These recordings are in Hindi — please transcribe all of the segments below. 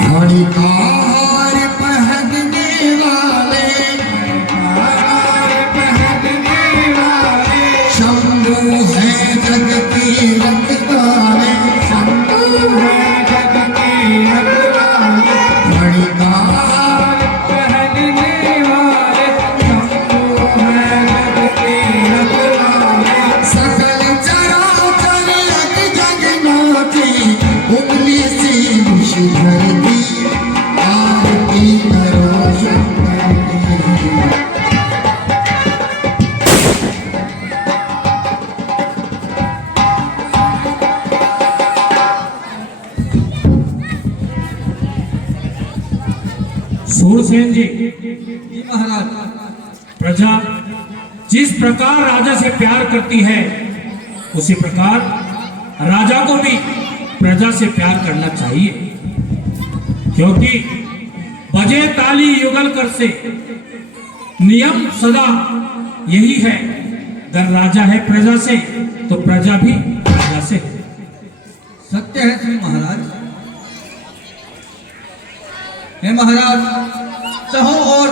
फणिकार पहनने वाले शंभु है जग की रखवाले फणिकार पहनने वाले शंभु है जग के रखवाले। सकल चराचर जग नाची उंगली सी मुश्किल दी आरती करो शंकर की। सूरसेन जी महाराज, प्रजा जिस प्रकार राजा से प्यार करती है उसी प्रकार राजा को भी प्रजा से प्यार करना चाहिए, क्योंकि बजे ताली युगल कर से नियम सदा यही है। अगर राजा है प्रजा से तो प्रजा भी राजा से है। सत्य है श्री महाराज। हे महाराज, चाहों और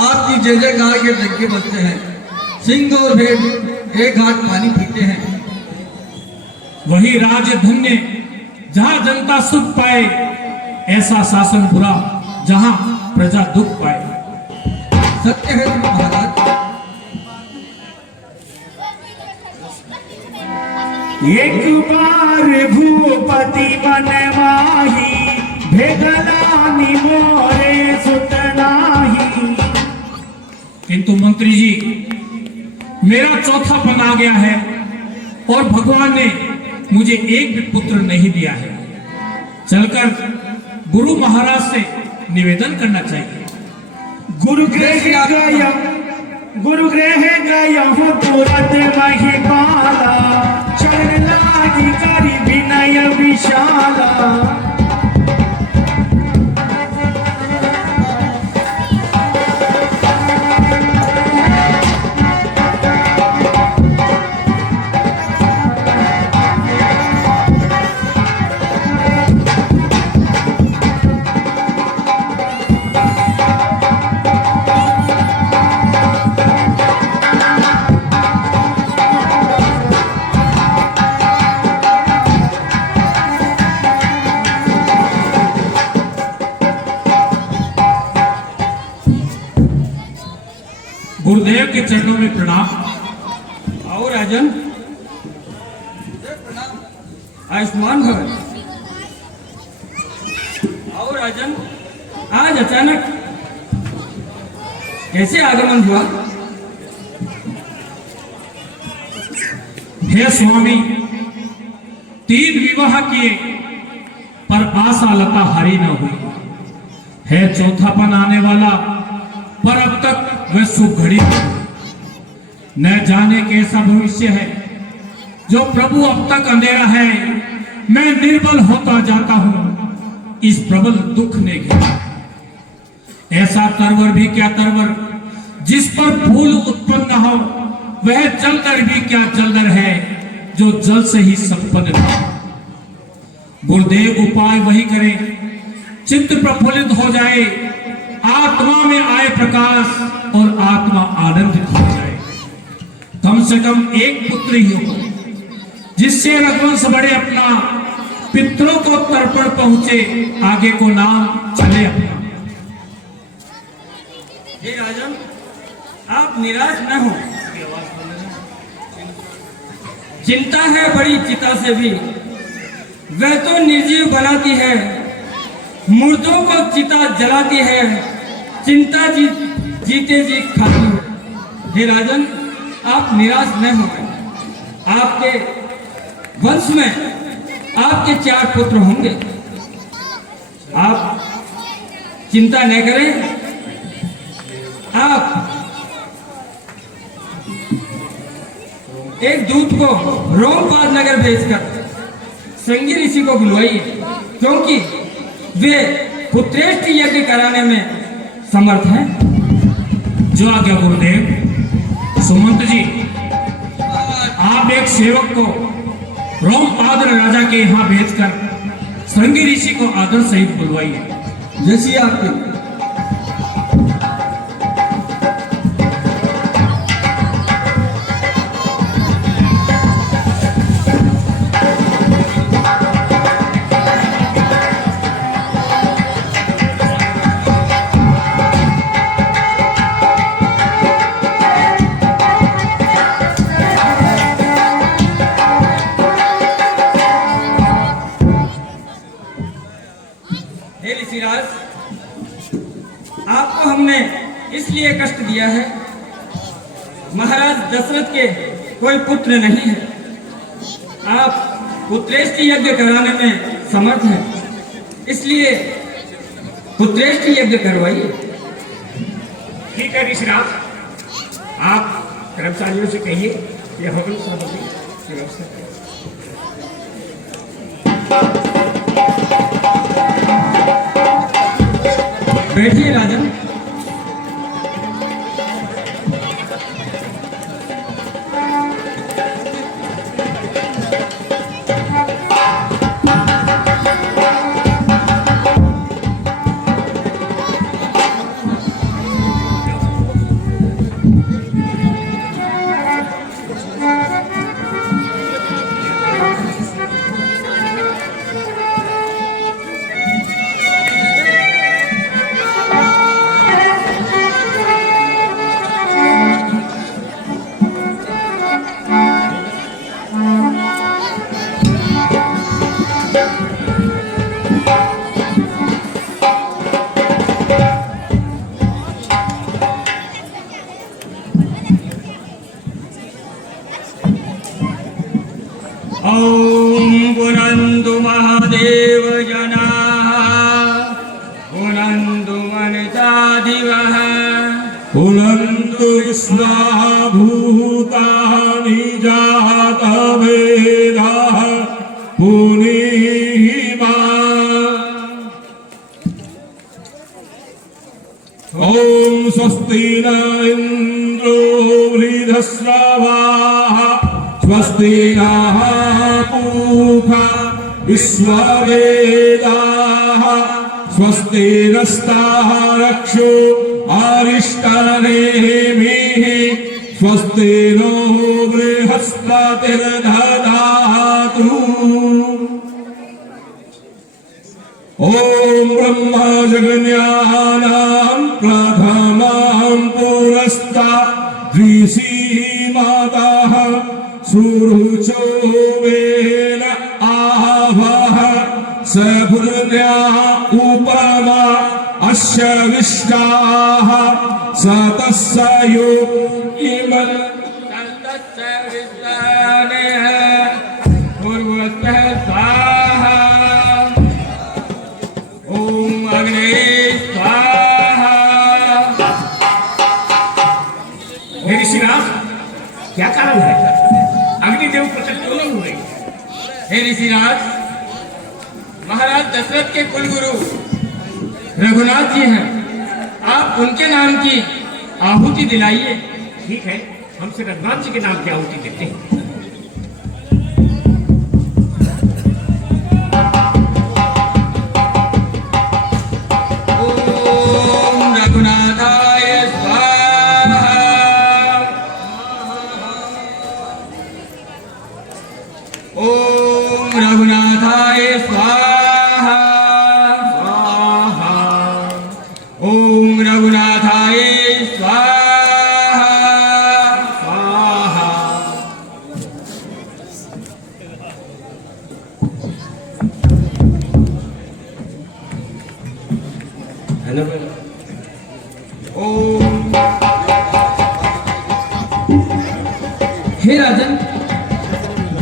आपकी जय जयकार के डंके बजते हैं, सिंह और भेड़ एक घाट पानी पीते हैं। वही राज धन्य जहां जनता सुख पाए, ऐसा शासन बुरा जहां प्रजा दुख पाए। सत्य है श्री महाराज। एक बार भूपति बन माही भेदलानी मोरे सुतनाही। किंतु मंत्री जी, मेरा चौथापन आ गया है और भगवान ने मुझे एक भी पुत्र नहीं दिया है। चलकर गुरु महाराज से निवेदन करना चाहिए। गुरु गृह गया हूँ तुरंत महिपाला, चरण लागी करी विनय विशाला। गुरुदेव के चरणों में प्रणाम। आओ राजन, आयुष्मान भव। आओ राजन, आज अचानक कैसे आगमन हुआ? हे स्वामी, 3 विवाह किए पर आशा लता हरी न हुई है। चौथापन आने वाला पर अब तक वह शुभ घड़ी न जाने कैसा भविष्य है। जो प्रभु अब तक अंधेरा है, मैं निर्बल होता जाता हूं इस प्रबल दुख ने घेरा। ऐसा तरवर भी क्या तरवर जिस पर फूल उत्पन्न न हो, वह जलधर भी क्या जलधर है जो जल से ही संपन्न था। गुरुदेव उपाय वही करे, चित्त प्रफुल्लित हो जाए, आत्मा में आए प्रकाश और आत्मा आनंदित हो जाए। कम से कम एक पुत्र ही हो जिससे रघुवंश बढ़े अपना, पितरों को तर्पण पहुंचे, आगे को नाम चले अपना। हे राजन, आप निराश न हो। चिंता है बड़ी चिता से भी, वह तो निर्जीव बनाती है, मुर्दों को चिता जलाती है, चिंता जीते जी खाती है। हे राजन, आप निराश न हो। आपके वंश में आपके 4 पुत्र होंगे। आप चिंता न करें। आप एक दूत को रोमपाद नगर भेजकर संगी ऋषि को बुलवाइए, क्योंकि वे पुत्रेष्ठ यज्ञ कराने में समर्थ हैं। जो आज्ञा गुरुदेव। सुमंत जी, आप एक सेवक को रोमपाद राजा के यहाँ भेजकर संगी ऋषि को आदर सहित बुलवाइए। जैसी आपकी। हे ऋषिराज, आपको हमने इसलिए कष्ट दिया है, महाराज दशरथ के कोई पुत्र नहीं है। आप पुत्रेष्टि यज्ञ कराने में समर्थ हैं, इसलिए पुत्रेष्टि यज्ञ करवाइए। ठीक है ऋषिराज, आप कर्मचारियों से कहिए कि हवन सामग्री की व्यवस्था करें। बैठिए राजन। ओम पुनंदु महादेव जना पुनंदु मनसादिवः पुनंदु विश्वाभूतानि जातवेदाः पुनीमा। ओम स्वस्ति न इंद्रो वृधस्रवाः स्वस्ति नः पूषा विश्ववेदाः स्वस्ति नस्तारक्षो अरिष्टनेमिः स्वस्ति नो बृहस्पतिर्दधातु। ओम ब्रह्म जगन्यानां प्रथमं पुरस्तात् ऋषिमाताः सुरुचो वेन आवः सभुर्या उपमा अस्य विष्टाः सतस्य यो इमं तस्य विस्तानेह पूर्वतः स्वाहा। ओम अग्ने स्वाहा। हे ऋषिराज, क्या कारण है? अग्निदेव प्रकट क्यों नहीं हुए? हे ऋषिराज, महाराज दशरथ के कुलगुरु रघुनाथ जी हैं, आप उनके नाम की आहुति दिलाइए। ठीक है, हमसे रघुनाथ जी के नाम की आहुति देते हैं। ओम रघुनाथाय स्वाहा। ओम रघुनाथाय स्वाहा। ओम रघुनाथाय स्वाहा। ओम। हे राजन,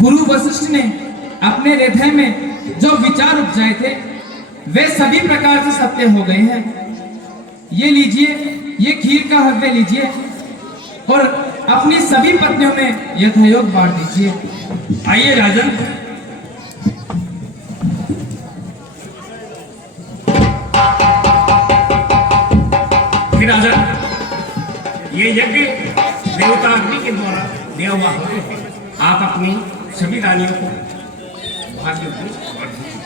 गुरु वशिष्ठ ने अपने हृदय में जो विचार उपजाए थे वे सभी प्रकार से सत्य हो गए हैं। ये लीजिए, ये खीर का हव्य लीजिए और अपनी सभी पत्नियों में यथायोग बांट दीजिए। आइए राजन। राजन, ये यज्ञ देवता अग्नि के द्वारा दिया हुआ है। आप अपनी सभी रानियों को भाग्य में बांट दीजिए।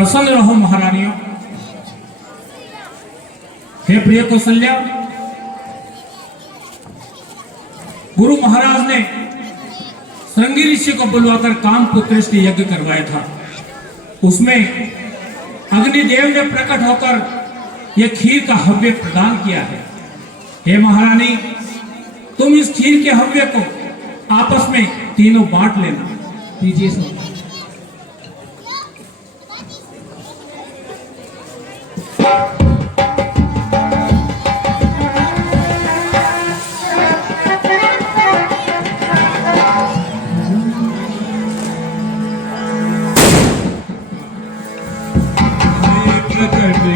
प्रसन्न रहो महारानियों। हे प्रिय कौशल्या, गुरु महाराज ने श्रृंगी ऋषि को बुलवाकर काम पुत्रेष्टि यज्ञ करवाया था। उसमें अग्निदेव ने प्रकट होकर यह खीर का हव्य प्रदान किया है। हे महारानी, तुम इस खीर के हव्य को आपस में तीनों बांट लेना। दीजिए सर।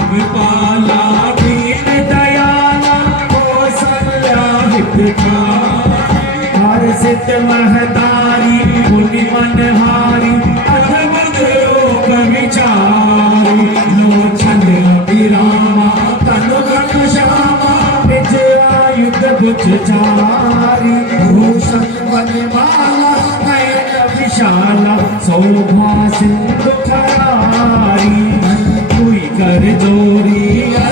कृपाला दीन दयाला कौशल्या हर्षित महतारी मुनि मनहारी अद्भुत योग विचारी लोचन विरामा तनु घन श्यामा निज आयुध भुज चारी भूषण बनमाला नयन विशाला शोभा सिंधु खरारी कर जोरी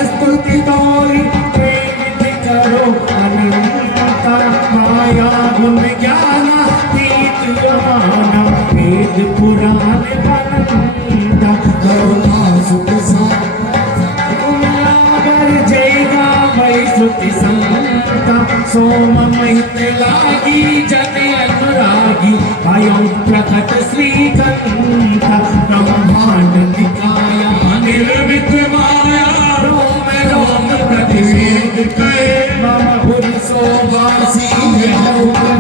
स्तुति तोरी प्रेरित करो अनंता माया गुण ज्ञान तीत ज्ञान वेद पुराण बनंता करुणा सुख सागर जयगा मई श्रुति संता सोम महित लागी जन अनुरागी आयो प्रकट श्रीकंता ब्रह्मांड निकाया निर्मित माया रोम रोम प्रतिवेद कहे मम पुरुषो वासी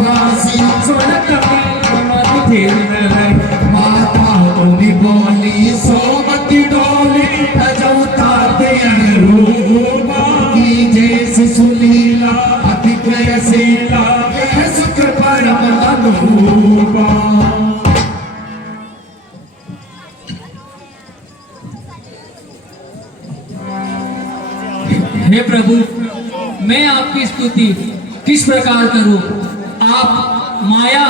वासी सुनत मत फिर है माता बोली बोली सोमति डोली अजौता ते अनुरूपा की जैसी सुलीला अति प्रयसीला सुख परम अनुरूपा। हे प्रभु, मैं आपकी स्तुति किस प्रकार करूं? आप माया,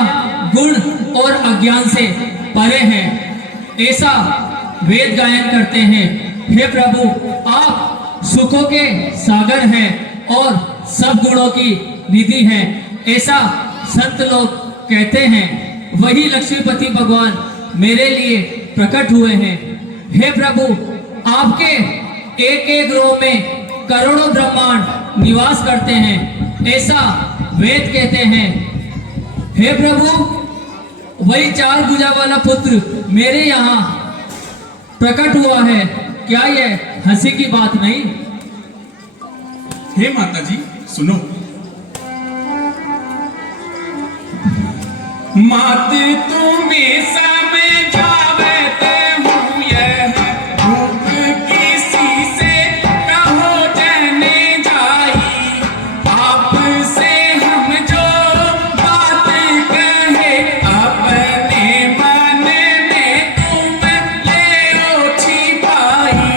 गुण और अज्ञान से परे हैं, ऐसा वेद गायन करते हैं। हे प्रभु, आप सुखों के सागर हैं और सब गुणों की निधि हैं, ऐसा संत लोग कहते हैं। वही लक्ष्मीपति भगवान मेरे लिए प्रकट हुए हैं। हे प्रभु, आपके एक एक रोम में करोड़ों ब्रह्मांड निवास करते हैं, ऐसा वेद कहते हैं। हे प्रभु, वही 4 भुजा वाला पुत्र मेरे यहाँ प्रकट हुआ है, क्या यह हंसी की बात नहीं? हे माता जी सुनो। मात तुम्हें समझावे ते हूँ यह भूख किसी से कहो जने जाई। आपसे हम जो बात कहे अपने मन में तुम ले छिपाई।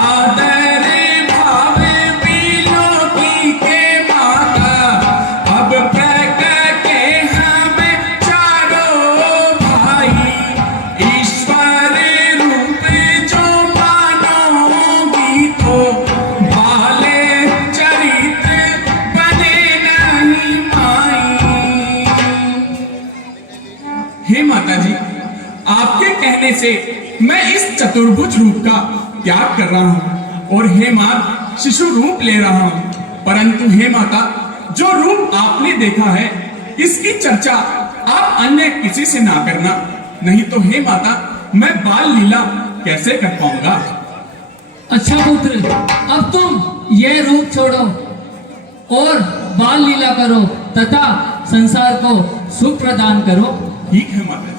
आदर भाव बिलो की के माता अब प्रकट हम चारों भाई। ईश्वर रूप जो मानोगी तो बाले चरित्र बने नहीं माई। हे माता जी, आपके कहने से मैं इस चतुर्भुज रूप का त्याग कर रहा हूँ और हे मां शिशु रूप ले रहा हूँ। परंतु हे माता, जो रूप आपने देखा है इसकी चर्चा आप अन्य किसी से ना करना, नहीं तो हे माता मैं बाल लीला कैसे कर पाऊंगा। अच्छा पुत्र, अब तुम यह रूप छोड़ो और बाल लीला करो तथा संसार को सुख प्रदान करो। ठीक है माता जी।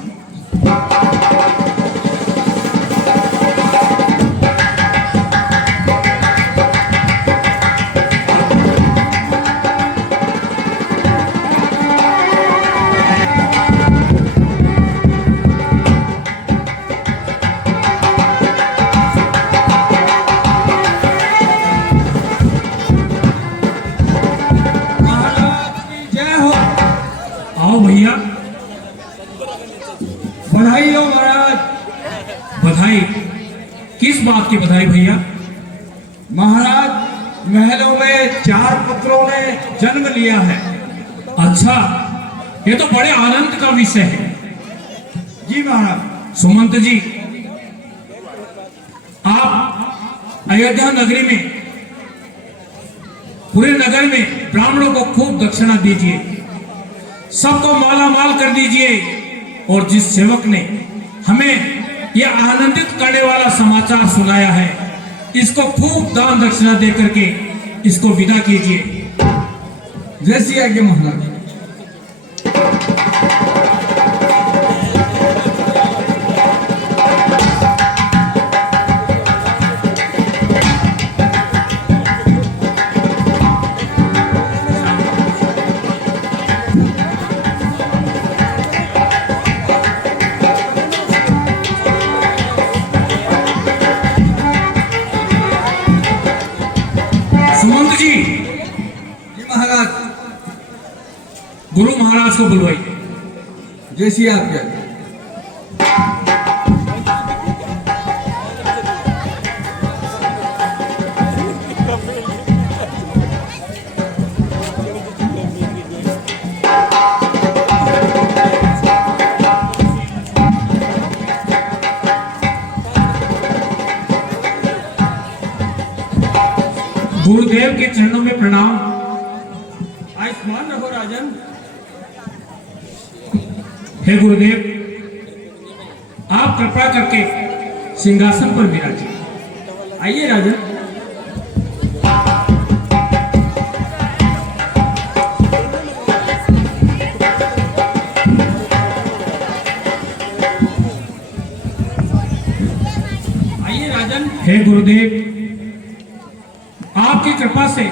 आओ भैया, बधाई हो महाराज। बधाई। किस बात की बधाई भैया? महाराज, महलों में 4 पुत्रों ने जन्म लिया है। अच्छा, ये तो बड़े आनंद का विषय है। जी महाराज। सुमंत जी, आप अयोध्या नगरी में, पूरे नगर में ब्राह्मणों को खूब दक्षिणा दीजिए, सबको माला माल कर दीजिए, और जिस सेवक ने हमें यह आनंदित करने वाला समाचार सुनाया है, इसको खूब दान दक्षिणा दे करके इसको विदा कीजिए। जैसी आज्ञा महाराज। सुमंत जी, जी महाराज। गुरु महाराज को बुलवाइए। जैसी आज्ञा। गुरुदेव के चरणों में प्रणाम। आयुष्मान रहो राजन। हे गुरुदेव, आप कृपा करके सिंहासन पर विराजिए। आइए राजन। आइए राजन। हे गुरुदेव, आपकी कृपा से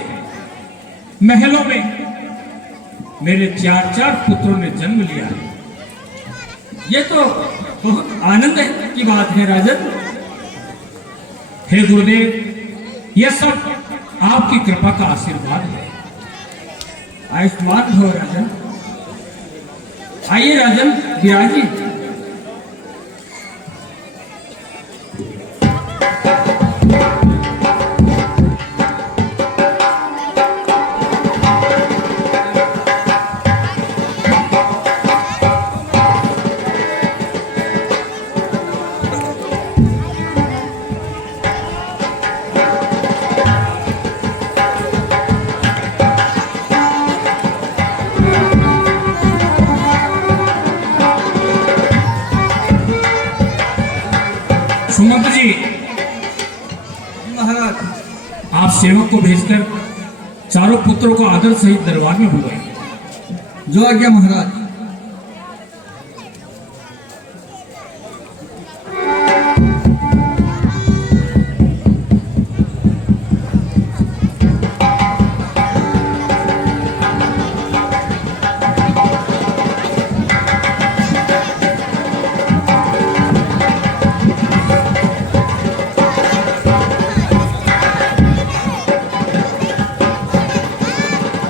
महलों में मेरे 4 पुत्रों ने जन्म लिया है। ये तो बहुत आनंद की बात है राजन। हे गुरुदेव, यह सब आपकी कृपा का आशीर्वाद है। आयुष्मान हो राजन। आइए राजन, विराजिए। सुमंत जी, महाराज। आप सेवक को भेजकर 4 पुत्रों को आदर सहित दरबार में बुलाइए। जो आज्ञा महाराज।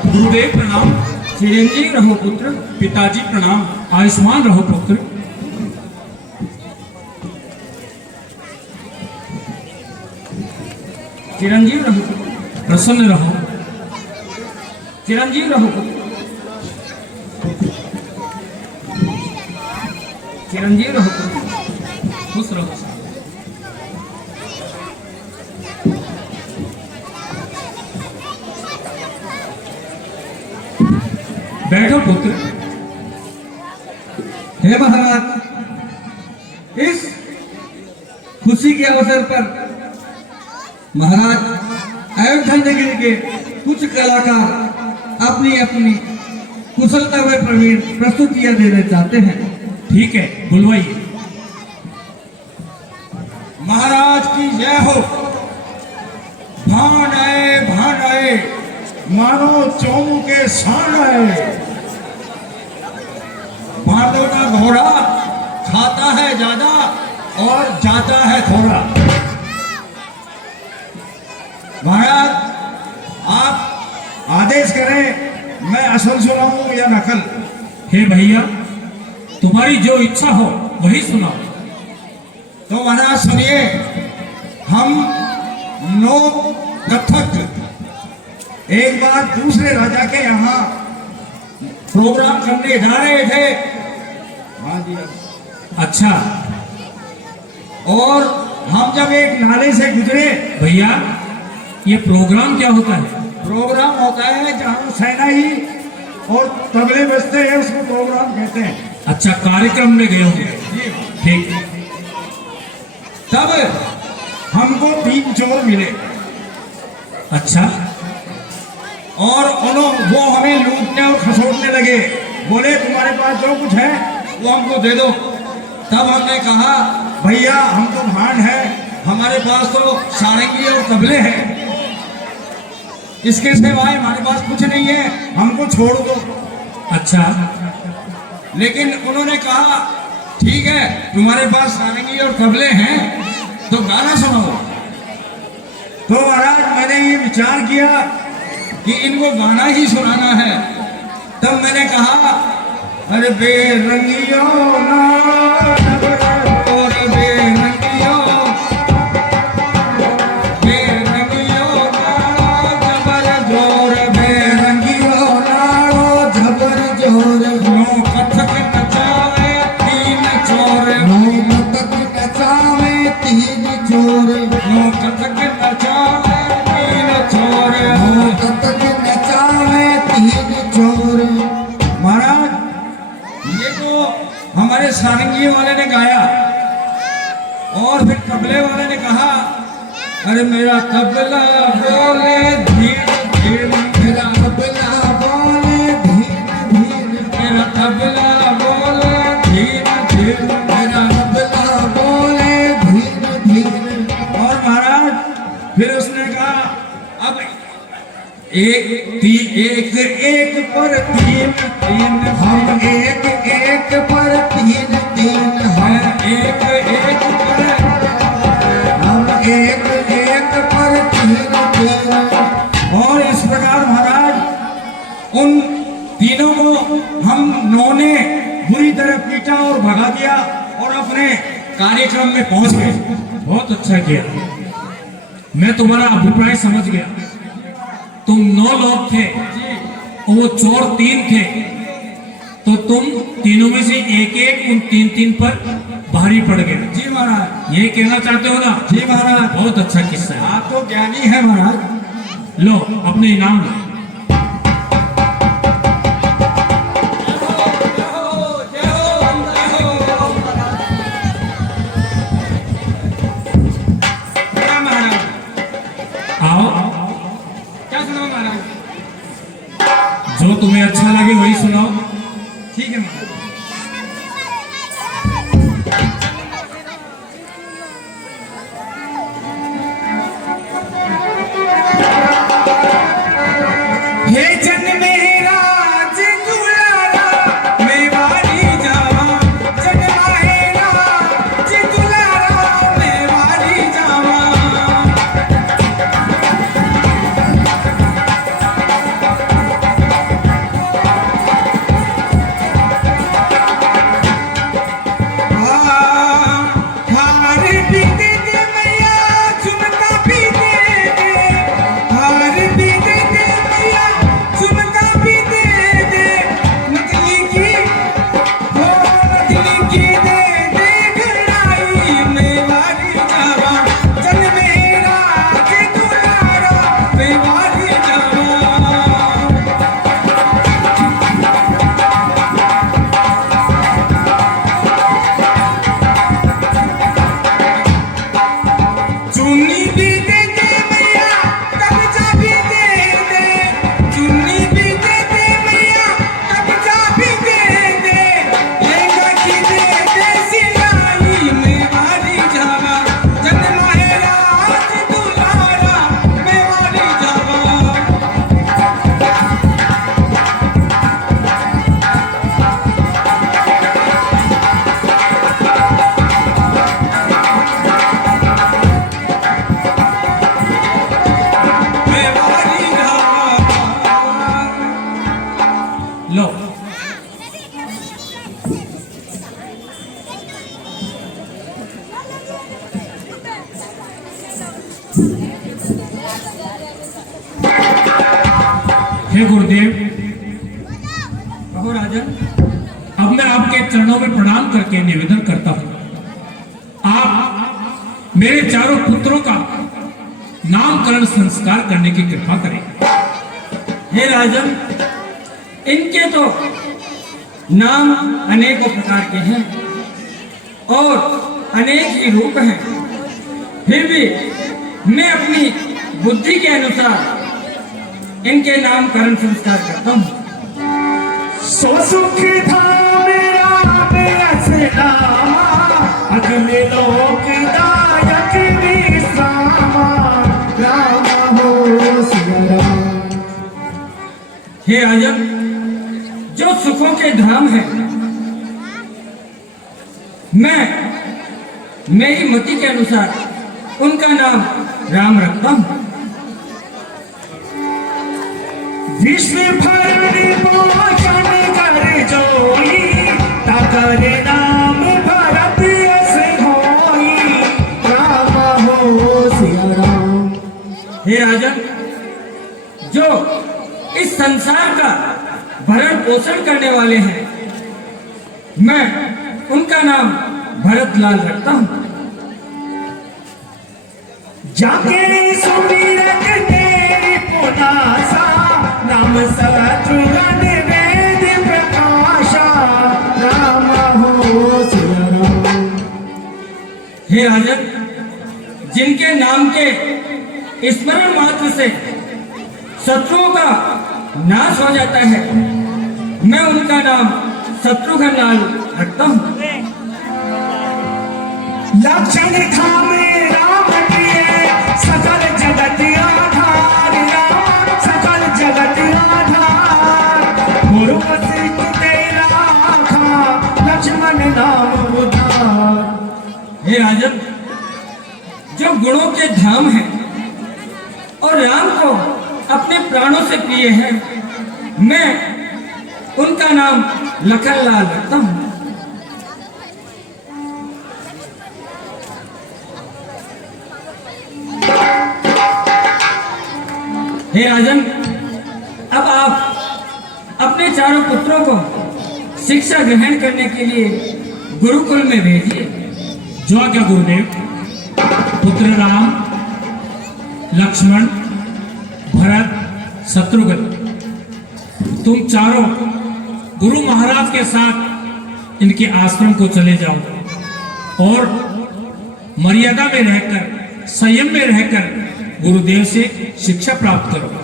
गुरुदेव प्रणाम। चिरंजीव रहो पुत्र। पिताजी प्रणाम। आयुष्मान रहो पुत्र। चिरंजीव रहो पुत्र। प्रसन्न रहो। चिरंजीव रहो पुत्र। चिरंजीव रहो पुत्र। खुश रहो। बैठो पुत्र। हे महाराज, इस खुशी के अवसर पर महाराज अयोध्या नगरी के कुछ कलाकार अपनी अपनी कुशलता में प्रवीण प्रस्तुतियां देना चाहते हैं। ठीक है, बुलवाइए। महाराज की जय हो। भान आए मानो चौमू के शान आए। भादों का घोड़ा खाता है ज्यादा और जाता है थोड़ा। महाराज, आप आदेश करें, मैं असल सुनाऊं या नकल? हे भैया, तुम्हारी जो इच्छा हो वही सुनाओ। तो महाराज सुनिए। हम नौ कथक एक बार दूसरे राजा के यहाँ प्रोग्राम करने जा रहे थे। हाँ जी। अच्छा और हम जब एक नाले से गुजरे, भैया, ये प्रोग्राम क्या होता है? प्रोग्राम होता है जहाँ सेना ही और तबले बजते हैं, उसको प्रोग्राम कहते हैं। अच्छा, कार्यक्रम में गए होंगे। जी। ठीक। तब हमको 3 चोर मिले अच्छा, और वो हमें लूटने और खसोटने लगे। बोले तुम्हारे पास जो कुछ है वो हमको दे दो। तब हमने कहा भैया हम तो भांड है, हमारे पास तो सारंगी और तबले हैं, इसके सिवाय हमारे पास कुछ नहीं है, हमको छोड़ दो। अच्छा, लेकिन उन्होंने कहा ठीक है, तुम्हारे पास सारंगी और तबले हैं तो गाना सुनाओ। तो महाराज मैंने ये विचार किया कि इनको गाना ही सुनाना है। तब मैंने कहा अरे बेरंगियो ना और बेरंगियो ना जबर जोर, बेरंगियो ना जबर जोर, नो कथक नचाए 3 चोर, नो कथक नचाए 3 चोर, नो कथक नचाए 3 चोर, नो कथक नचाए 3 चोर। महाराज ये तो हमारे सारंगी वाले ने गाया और फिर तबले वाले ने कहा अरे मेरा तबला बोले धीर धीर, मेरा तबला बोले धीर धीर, मेरा तबला बोले धीर धीर, मेरा तबला बोले धीर धीर। और महाराज फिर उसने कहा अब एक पर 3 3, हम एक पर 3 3, हम एक पर, हम एक पर 3 3। और इस प्रकार महाराज उन तीनों को हम नौ ने बुरी तरह पीटा और भगा दिया और अपने कार्यक्रम में पहुंच गए। बहुत अच्छा किया। मैं तुम्हारा अभिप्राय समझ गया। तुम 9 लोग थे और वो चोर 3 थे, तो तुम तीनों में से एक उन 3 पर भारी पड़ गए। जी महाराज। ये कहना चाहते हो ना? जी महाराज। बहुत अच्छा किस्सा है। आप तो ज्ञानी है महाराज। लो अपने इनाम लो। जो तुम्हें अच्छा लगे वही सुनाओ। ठीक है महाराज। हे जन मेरा जिंदुलारा मेवारी जावा, जन मेरा जिंदुलारा मेवारी जावा। देसी हे गुरुदेव, कहो राजन। अब मैं आपके चरणों में प्रणाम करके निवेदन करता हूं, आप मेरे चारों पुत्रों का नामकरण संस्कार करने की कृपा करें। हे राजन, इनके तो नाम अनेकों प्रकार के हैं और अनेक ही रूप हैं, फिर भी मैं अपनी बुद्धि के अनुसार इनके नामकरण संस्कार करता हूँ। सो सुख था मेरा बेअस नामा, अगले लोक दायक विश्रामा, राम हो सिया राम। हे राजन, जो सुखों के धाम हैं, मैं मेरी मति के अनुसार उनका नाम राम रखता हूँ। विश्व भरणी पोषण कर जोई, ताकर नाम भरत यस होई, राम हो सिया राम। हे राजन, जो इस संसार का भरण पोषण करने वाले हैं, मैं उनका नाम भरत लाल रखता हूँ। जाके सुमिरत तेरी पुनासा, नाम शत्रुघ्न वेद प्रकाशा, राम हो सिया राम। हे राजन, जिनके नाम के स्मरण मात्र से शत्रुओं का नाश हो जाता है, मैं उनका नाम शत्रुघ्न लाल रखता हूँ। लक्षण था में राम प्रिय, सकल जगत आधार, राम सकल जगत आधार, गुरु वशिष्ठ तेरा आखा, लक्ष्मण नाम उधार। हे राजन, जो गुणों के धाम हैं और राम को अपने प्राणों से प्रिय हैं, मैं उनका नाम लखन लाल रखता हूँ। हे राजन, अब आप अपने चारों पुत्रों को शिक्षा ग्रहण करने के लिए गुरुकुल में भेजिए। जो आज्ञा गुरुदेव। पुत्र राम, लक्ष्मण, भरत, शत्रुघ्न, तुम चारों गुरु महाराज के साथ इनके आश्रम को चले जाओ और मर्यादा में रहकर, संयम में रहकर गुरुदेव से शिक्षा प्राप्त करो।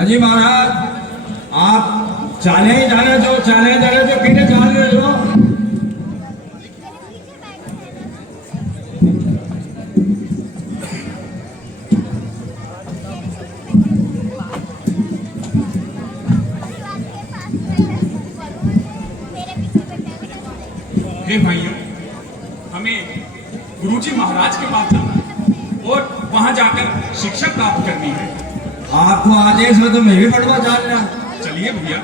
जी महाराज, आप चाले ही जाने दो, चाले ही जाने दो, कितने चाल रहे हो? हे भाइयों, हमें गुरुजी महाराज के पास जाना है और वहां जाकर शिक्षा प्राप्त करनी है। आपको आदेश हो तो मैं भी पढ़वा चाल रहा। चलिए भैया।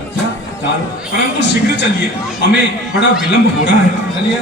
अच्छा चलो, परंतु शीघ्र चलिए, हमें बड़ा विलंब हो रहा है। चलिए।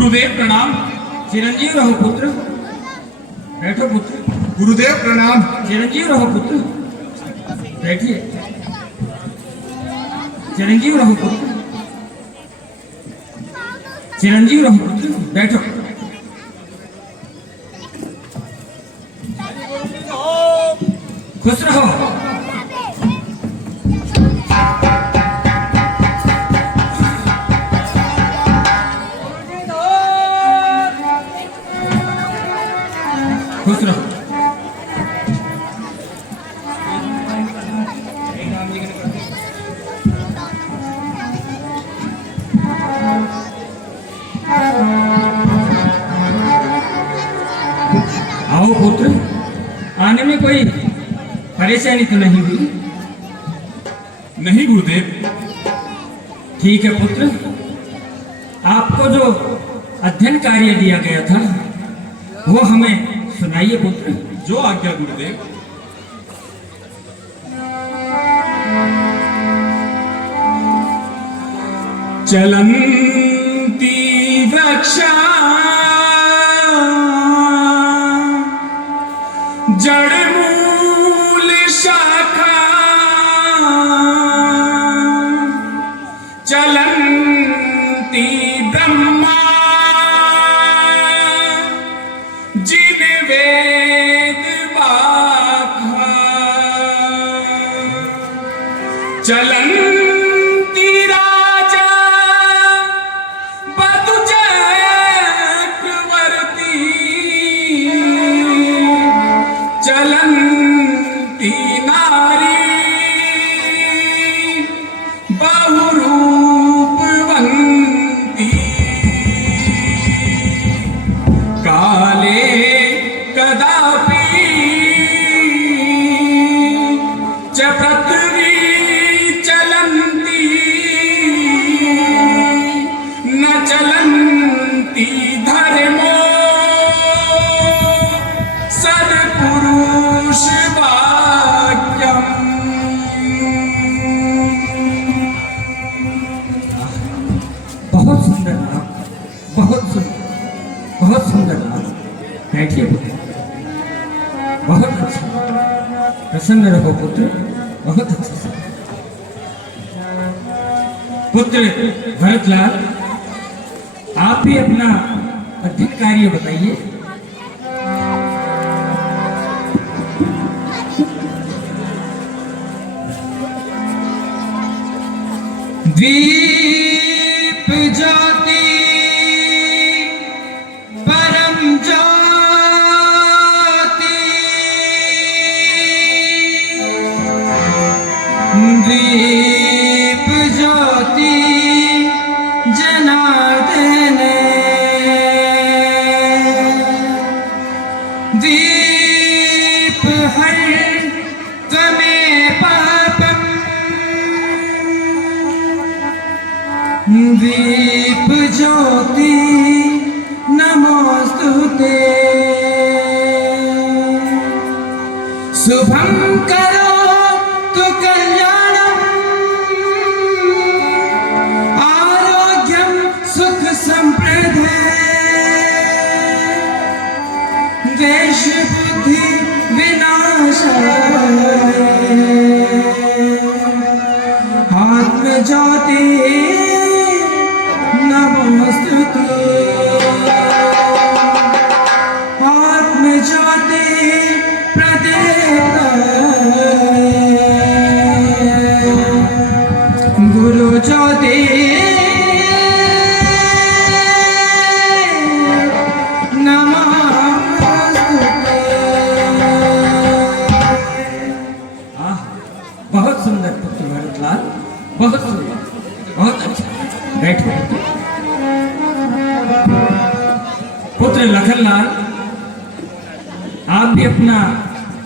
गुरुदेव प्रणाम। चिरंजीव रहो पुत्र। बैठो पुत्र। गुरुदेव प्रणाम। चिरंजीव रहो पुत्र। बैठिए। चिरंजीव रहो पुत्र। चिरंजीव रहो पुत्र। बैठो। खुश रहो। खुश रहो। आओ पुत्र, आने में कोई परेशानी तो नहीं हुई? नहीं गुरुदेव। ठीक है पुत्र, आपको जो अध्ययन कार्य दिया गया था वो हमें सुनाइए पुत्र। जो आज्ञा गुरुदेव। चलंती वृक्षा जड़ मूल शाखा चलंती ब्रह्मा जिन वेद बाखा चलंती राजा बधु चक्रवर्ती चलंती नारी बहुरूपवंती काले कदापि च पृथ्वी चलंती न चलंती धर्मो सत्पुरुष वाक्यम। बहुत सुंदर नाम, बहुत सुंदर, बहुत सुंदर नाम। बैठिए पुत्र। बहुत अच्छा, प्रसन्न रहो पुत्र। बहुत अच्छा से। पुत्र भरतलाल, आप भी अपना अध्ययन कार्य बताइए। दीप ज्योति परम ज्योति दीप ज्योति जनार्दन दीप हर त्वमें पापम दीप ज्योति नमोस्तुते शुभं करो तु कल्याणम् आरोग्यं सुख समृद्धि द्वेष बुद्धि विनाशाय आत्मज्योति नमोस्तुते आत्मज्योति प्रदीप्त गुरु ज्योति बहुत सुंदर पुत्र भरतलाल, बहुत सुंदर, बहुत अच्छा। बैठो पुत्र लखनलाल, आप भी अपना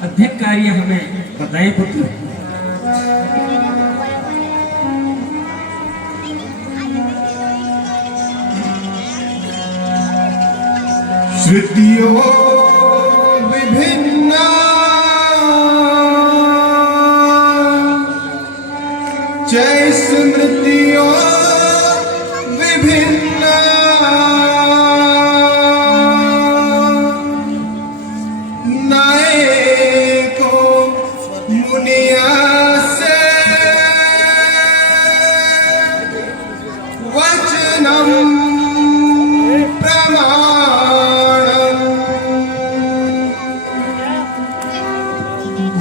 अध्ययन कार्य हमें बताएं पुत्र। श्रुतियो विभिन्ना जय स्मृतियो विभिन्ना यस्य वचनं प्रमाणम्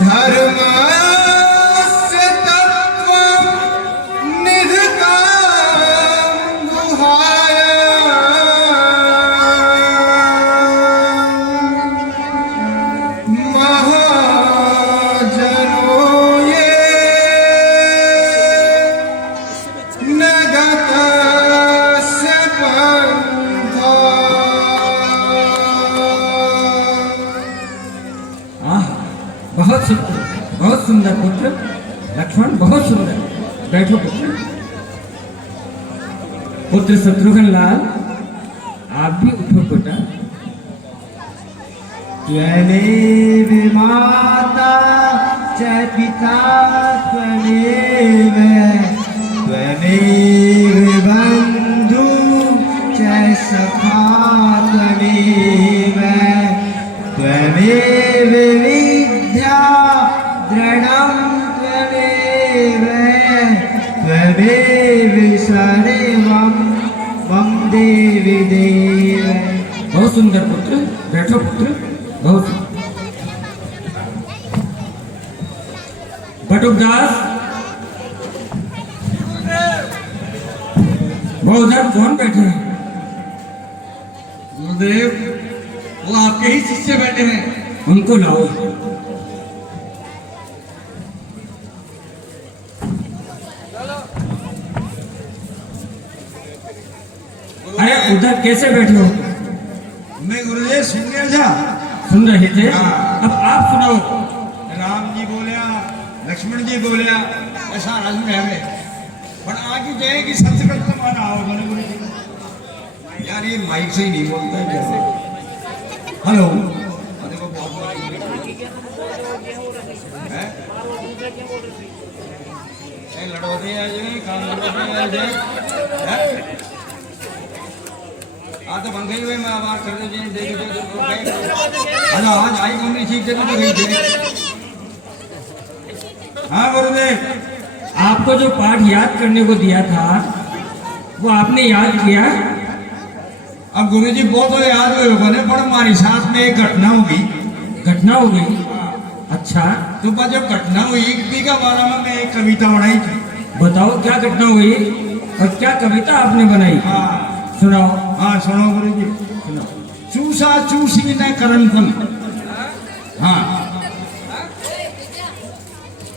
धर्मस्य तत्त्वं निधकां गुहायाम् महाजनो ये न गतस्य पन्था। आह, बहुत सुंदर पुत्र लक्ष्मण, बहुत सुंदर। बैठो पुत्र। पुत्र शत्रुघ्न लाल, आप भी उठो बेटा। त्वमेव माता च पिता त्वमेव बन्धु च सखा त्वमेव विद्या दृढं त्वमेव सर्वं मम देवी देव। बहुत सुंदर पुत्र, बैठो पुत्र। बहुत बटुकदास, वो उधर कौन बैठे हैं? गुरुदेव, वो आपके ही शिष्य बैठे हैं। उनको लाओ। अरे उधर कैसे बैठे हो? मैं गुरुदेव सुनने जा। सुन रहे थे? हाँ। अब आप सुनाओ। राम जी बोलिया, लक्ष्मण जी बोलिया, ऐसा राजू है हमें। पर आज ही जाए कि संस्कृत का माना आओ मैंने गुरु जी। यार ये माइक से ही नहीं बोलता है कैसे? हेलो, अरे वो बहुत बड़ा है। ये लड़ोते आ जाए, काम लड़ोते आ जाए। आ तो बंद गई हुई मैं आवाज कर दे देख दे अरे आज आई कौन नहीं ठीक से तो गई थी। हाँ गुरुदेव, आपको जो पाठ याद करने को दिया था वो आपने याद किया? अब गुरुजी बहुत तो याद हुए होगा ना, पर हमारे साथ में एक घटना होगी। घटना हो गई? अच्छा, तो बस जब घटना हुई इसी का बारे में मैं एक कविता बनाई थी। बताओ क्या घटना हुई और क्या कविता आपने बनाई? हाँ सुनाओ। हाँ सुनो गुरुजी, सुनो। चूसा चूसी न करंतम। हाँ,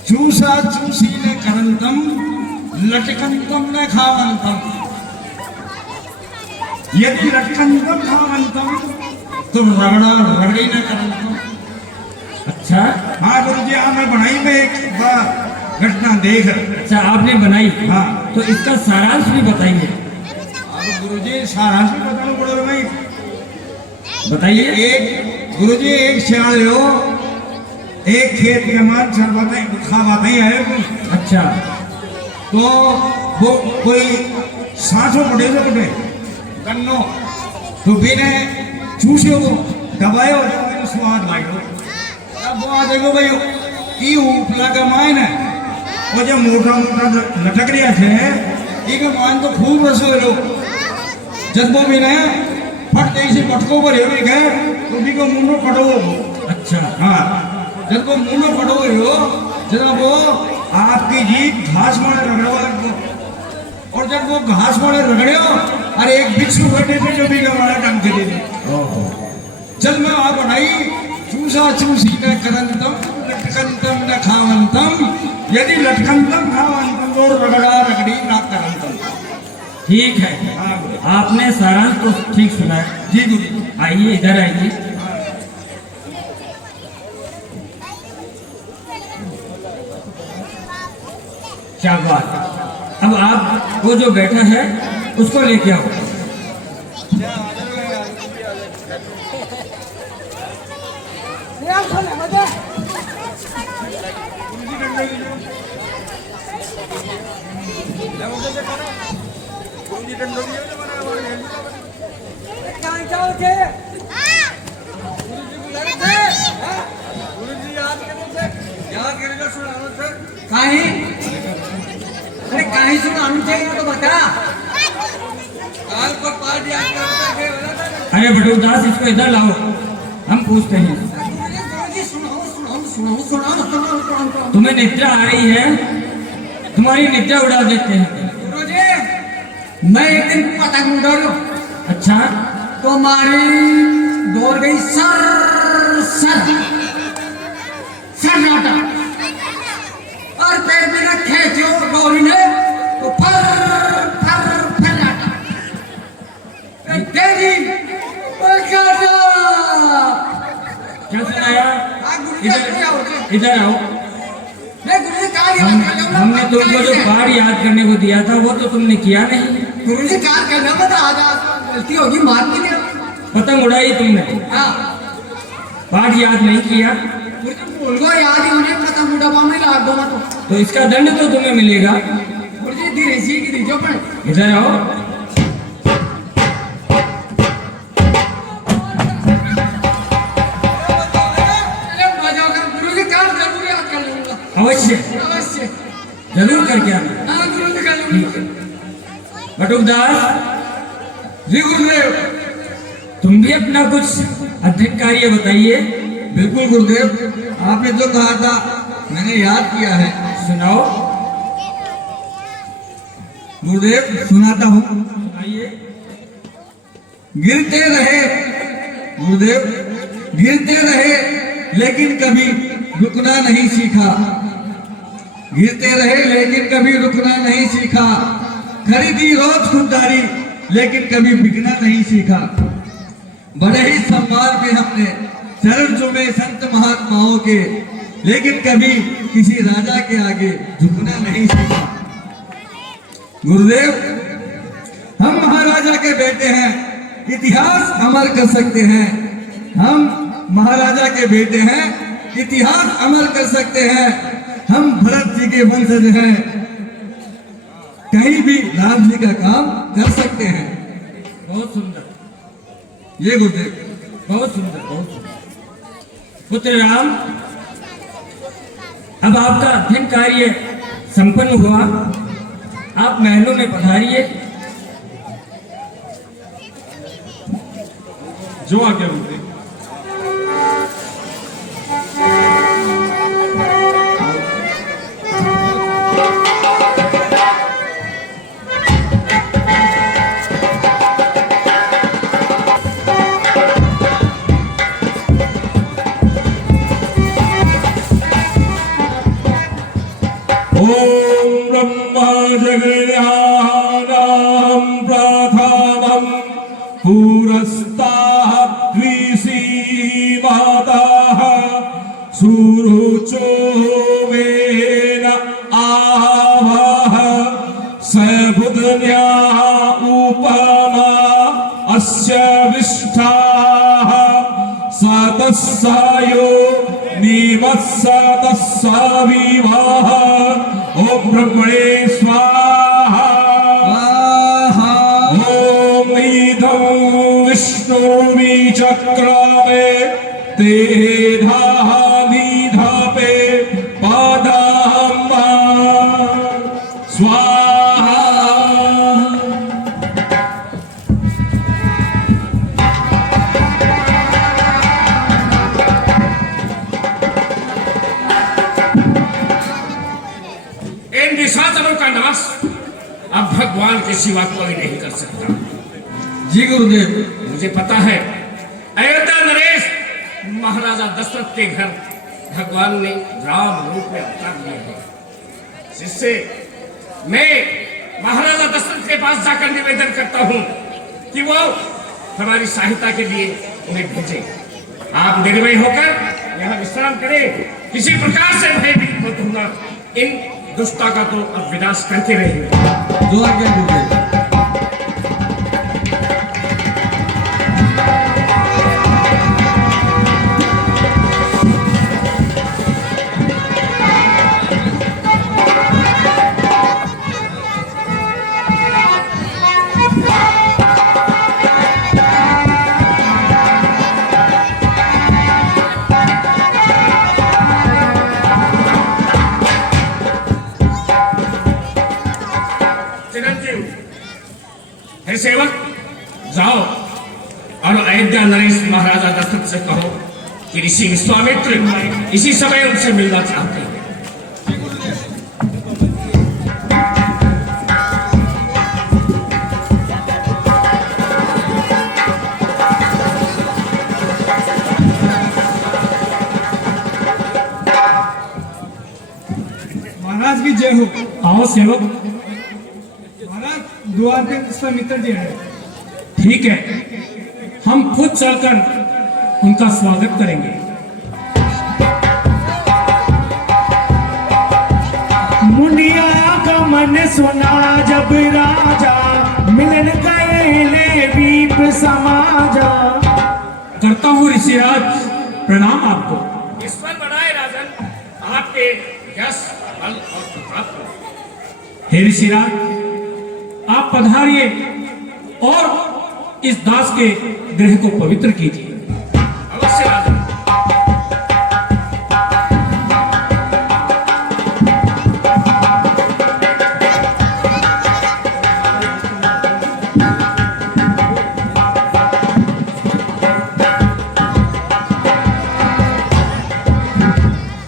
चूसा चूसी न करंतम लटकंतम न खावंतम। यदि लटकंतम खावंतम तो रगड़ा रगड़ी न करंतम। अच्छा, हाँ गुरुजी, हाँ मैं बनाई में एक घटना देख। अच्छा आपने बनाई? हाँ। तो इसका सारांश भी बताइए। अब गुरुजी सारांश भी बताना पड़ेगा भाई। बताइए। एक गुरुजी एक सियाल हो, एक खेत के मान खावाते ही है। अच्छा, तो वो कोई सांसों पड़े जो पड़े गन्नो तो बिने चूसे को दबाए और स्वाद लाइयो। अब वो आ देखो भाई ई उपला का मायन है, वो जो मोटा मोटा लटक रहा है ई का मान तो खूब रसो लो। जब वो भी ने फटते से पटको पर हेवी गए तो भी को मुंडो फटो। अच्छा, हाँ, जब वो मुंडो फटो हो जब वो आपकी जीभ घास मारे रगड़वा लगो, और जब वो घास मारे रगड़े हो अरे एक बिच्छू बैठे थे जो भी हमारा काम के लिए। जब मैं वहां बनाई चूसा चूसी न करंतम लटकंतम न खावंतम। यदि लटकंतम खावंतम तो रगड़ा रगड़ी ना करंतम। ठीक है, हाँ आपने सारांश तो ठीक सुना है। जी गुरु। आइए इधर आइए। क्या बात है। अब आप वो जो बैठा है उसको लेके आओ। याद करेगा सुना काहे? अरे काहे सुनाना चाहिए तो बता। काल पर पार्टी आज करता है वाला था। अरे बटुकदास, इसको इधर लाओ, हम पूछते हैं। सुनाओ। तुम्हें निद्रा आ रही है, तुम्हारी निद्रा उड़ा देते हैं। गुरुजी, मैं एक दिन पतंग उड़ा लूं। अच्छा, तो हमारी दौड़ गई सन्नाटा, और पैर में खेचे और गौरी ने तो फर्राटा तेरी क्या सुनाया? इधर आओ। हमने तुमको जो कार्य याद करने को दिया था वो तो तुमने किया नहीं। गुरुजी कार करना बता, आज गलती होगी मार के लिए। पतंग उड़ाई तुमने, हाँ पाठ याद नहीं किया, बोल गो याद ही होने पतंग उड़ावा में लाग दो मत। तो इसका दंड तो तुम्हें मिलेगा। गुरुजी धीरे सी की दीजो पर इधर आओ। गुरुजी कार जरूर याद कर लूंगा। अवश्य अवश्य जरूर करके आना। हाँ गुरुजी कर लूंगा। बटुकदास, जी गुरुदेव। तुम भी अपना कुछ अध्ययन कार्य बताइए। बिल्कुल गुरुदेव, आपने जो कहा था मैंने याद किया है। सुनाओ। गुरुदेव सुनाता हूँ। सुनाइए। गिरते रहे गुरुदेव, गिरते रहे लेकिन कभी रुकना नहीं सीखा। गिरते रहे लेकिन कभी रुकना नहीं सीखा। खरीदी रोज खुददारी लेकिन कभी बिकना नहीं सीखा। बड़े ही सम्मान पे हमने चरण चूमे संत महात्माओं के, लेकिन कभी किसी राजा के आगे झुकना नहीं सीखा। गुरुदेव, हम महाराजा के बेटे हैं, इतिहास अमर कर सकते हैं। हम महाराजा के बेटे हैं, इतिहास अमर कर सकते हैं। हम भरत जी के वंशज हैं, कहीं भी राम जी का काम कर सकते हैं। बहुत सुंदर, ये गुरुदेव। बहुत सुंदर, बहुत सुंदर। पुत्र राम, अब आपका अध्ययन कार्य संपन्न हुआ, आप महलों में पधारिए। जो आज्ञा गुरुदेव। ओम ब्रह्मा जगन्नाथं प्रथमं पुरस्तात् द्विसीमातः सुरुचो वेन आवः सबुधन्या उपमा अस्य विष्ठाः सतस्सायो निवत्सतस्सविवाह। ओम ब्रह्मणे स्वाहा। ओम इदं विष्णुर्मि चक्रमे तेधाः निधपे पदम्मा स्वाहा। इन निशाचरों का नाश अब भगवान के सिवा कोई नहीं कर सकता। जी गुरुदेव। मुझे पता है अयोध्या नरेश महाराजा दशरथ के घर भगवान ने राम रूप में अवतार लिया है, जिससे मैं महाराजा दशरथ के पास जाकर निवेदन करता हूँ कि वो हमारी सहायता के लिए उन्हें भेजे। आप निर्भय होकर यहाँ विश्राम करें, किसी प्रकार से भयभीत मत होना। इन दुष्टा का तो अब विनाश करके रहेंगे। जो आज्ञा गुरुदेव। हे सेवक, जाओ और अयोध्या नरेश महाराजा दशरथ से कहो कि ऋषि विश्वामित्र इसी समय उनसे मिलना चाहते हैं। महाराज की जय हो। आओ सेवक। महाराज, द्वार पे विश्वामित्र जी है। ठीक है, हम खुद चलकर उनका स्वागत करेंगे। मुनिया का मन सुना जब राजा, मिलन गए ले दीप समाजा। करता हूँ ऋषिराज, प्रणाम आपको। ईश्वर बनाए राजन आपके यश, बल और प्रताप को। हे ऋषिराज, आप पधारिए और इस दास के गृह को पवित्र कीजिए। अवश्य राजन।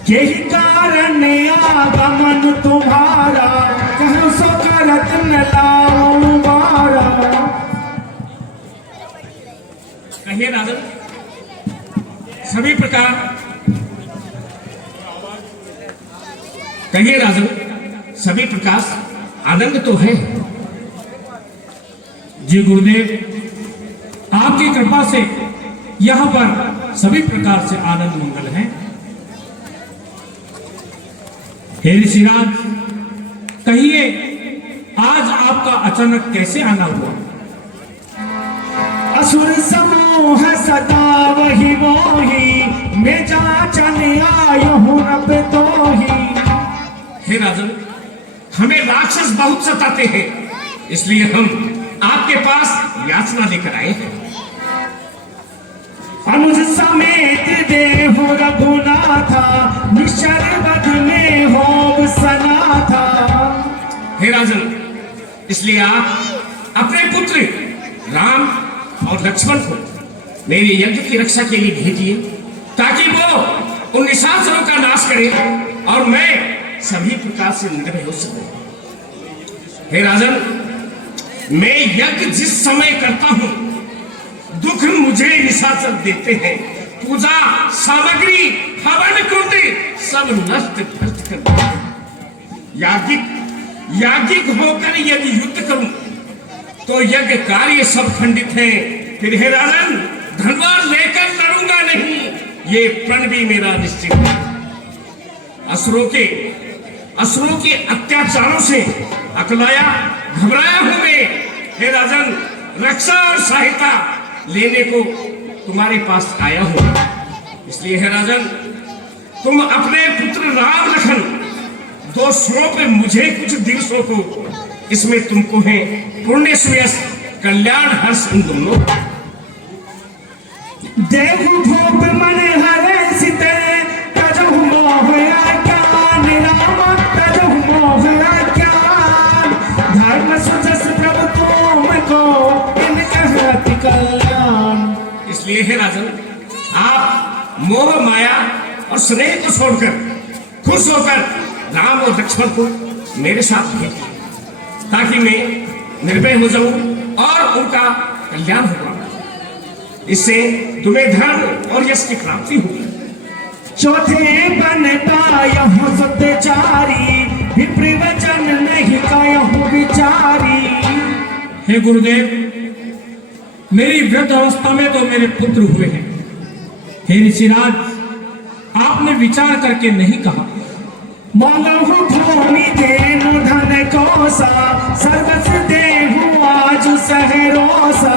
यही कारण आगमन तुम्हारा, कहूँ सो करत न लाऊं बारा। कहिए राजन, सभी प्रकार कहिए राजन, सभी प्रकाश आनंद तो है। जी गुरुदेव, आपकी कृपा से यहाँ पर सभी प्रकार से आनंद मंगल है। हे ऋषिराज, कहिए आज आपका अचानक कैसे आना हुआ? असुर समूह सदा वही मोही, मैं जाचन आयो हूँ अब तो ही। हे राजन, हमें राक्षस बहुत सताते हैं, इसलिए हम आपके पास याचना लेकर आए हैं। अनुज समेत देहु रघुनाथा, निश्चर बद में हो सना था। हे राजन, इसलिए आप अपने पुत्र राम और लक्ष्मण को मेरे यज्ञ की रक्षा के लिए भेजिए, ताकि वो उन निशाचरों का नाश करे और मैं सभी प्रकार से निर्भय हो सकूं। हे राजन, मैं यज्ञ जिस समय करता हूं, दुख मुझे निशाचर देते हैं। पूजा सामग्री, हवन कुंड सब नष्ट भ्रष्ट कर देते हैं। याज्ञिक होकर यदि युद्ध करूं तो यज्ञ कार्य सब खंडित है। फिर हे राजन, धनवार लेकर लड़ूंगा नहीं, ये प्रण भी मेरा निश्चित है। असुरों के अत्याचारों से अकलाया घबराया हूं मैं। हे राजन, रक्षा और सहायता लेने को तुम्हारे पास आया हूं। इसलिए हे राजन, तुम अपने पुत्र राम लखन दो सौंप मुझे कुछ दिवसों को, इसमें तुमको है पुण्य सुयश कल्याण हर्ष उन दोनों। देहु भूप मन हरे सिते, तजहु मोह ज्ञान राम, तजहु मोह ज्ञान। धर्म सुजस प्रभु तुमको, इन कहत कल्याण। इसलिए हे राजन, आप मोह माया और स्नेह को छोड़कर खुश होकर राम और लक्ष्मण को मेरे साथ भेजिए, ताकि मैं निर्भय हो जाऊं और उनका कल्याण होगा। इससे तुम्हें धर्म और यश की प्राप्ति होगी। चौथे बन पायहु सत्यचारी, विप्र वचन नहीं कहु विचारी। हे गुरुदेव, मेरी वृद्ध अवस्था में तो मेरे पुत्र हुए हैं। हे ऋषिराज, आपने विचार करके नहीं कहा। मांगहु भूमि देनु धन कोसा, सर्वस देहु आज सहरोसा।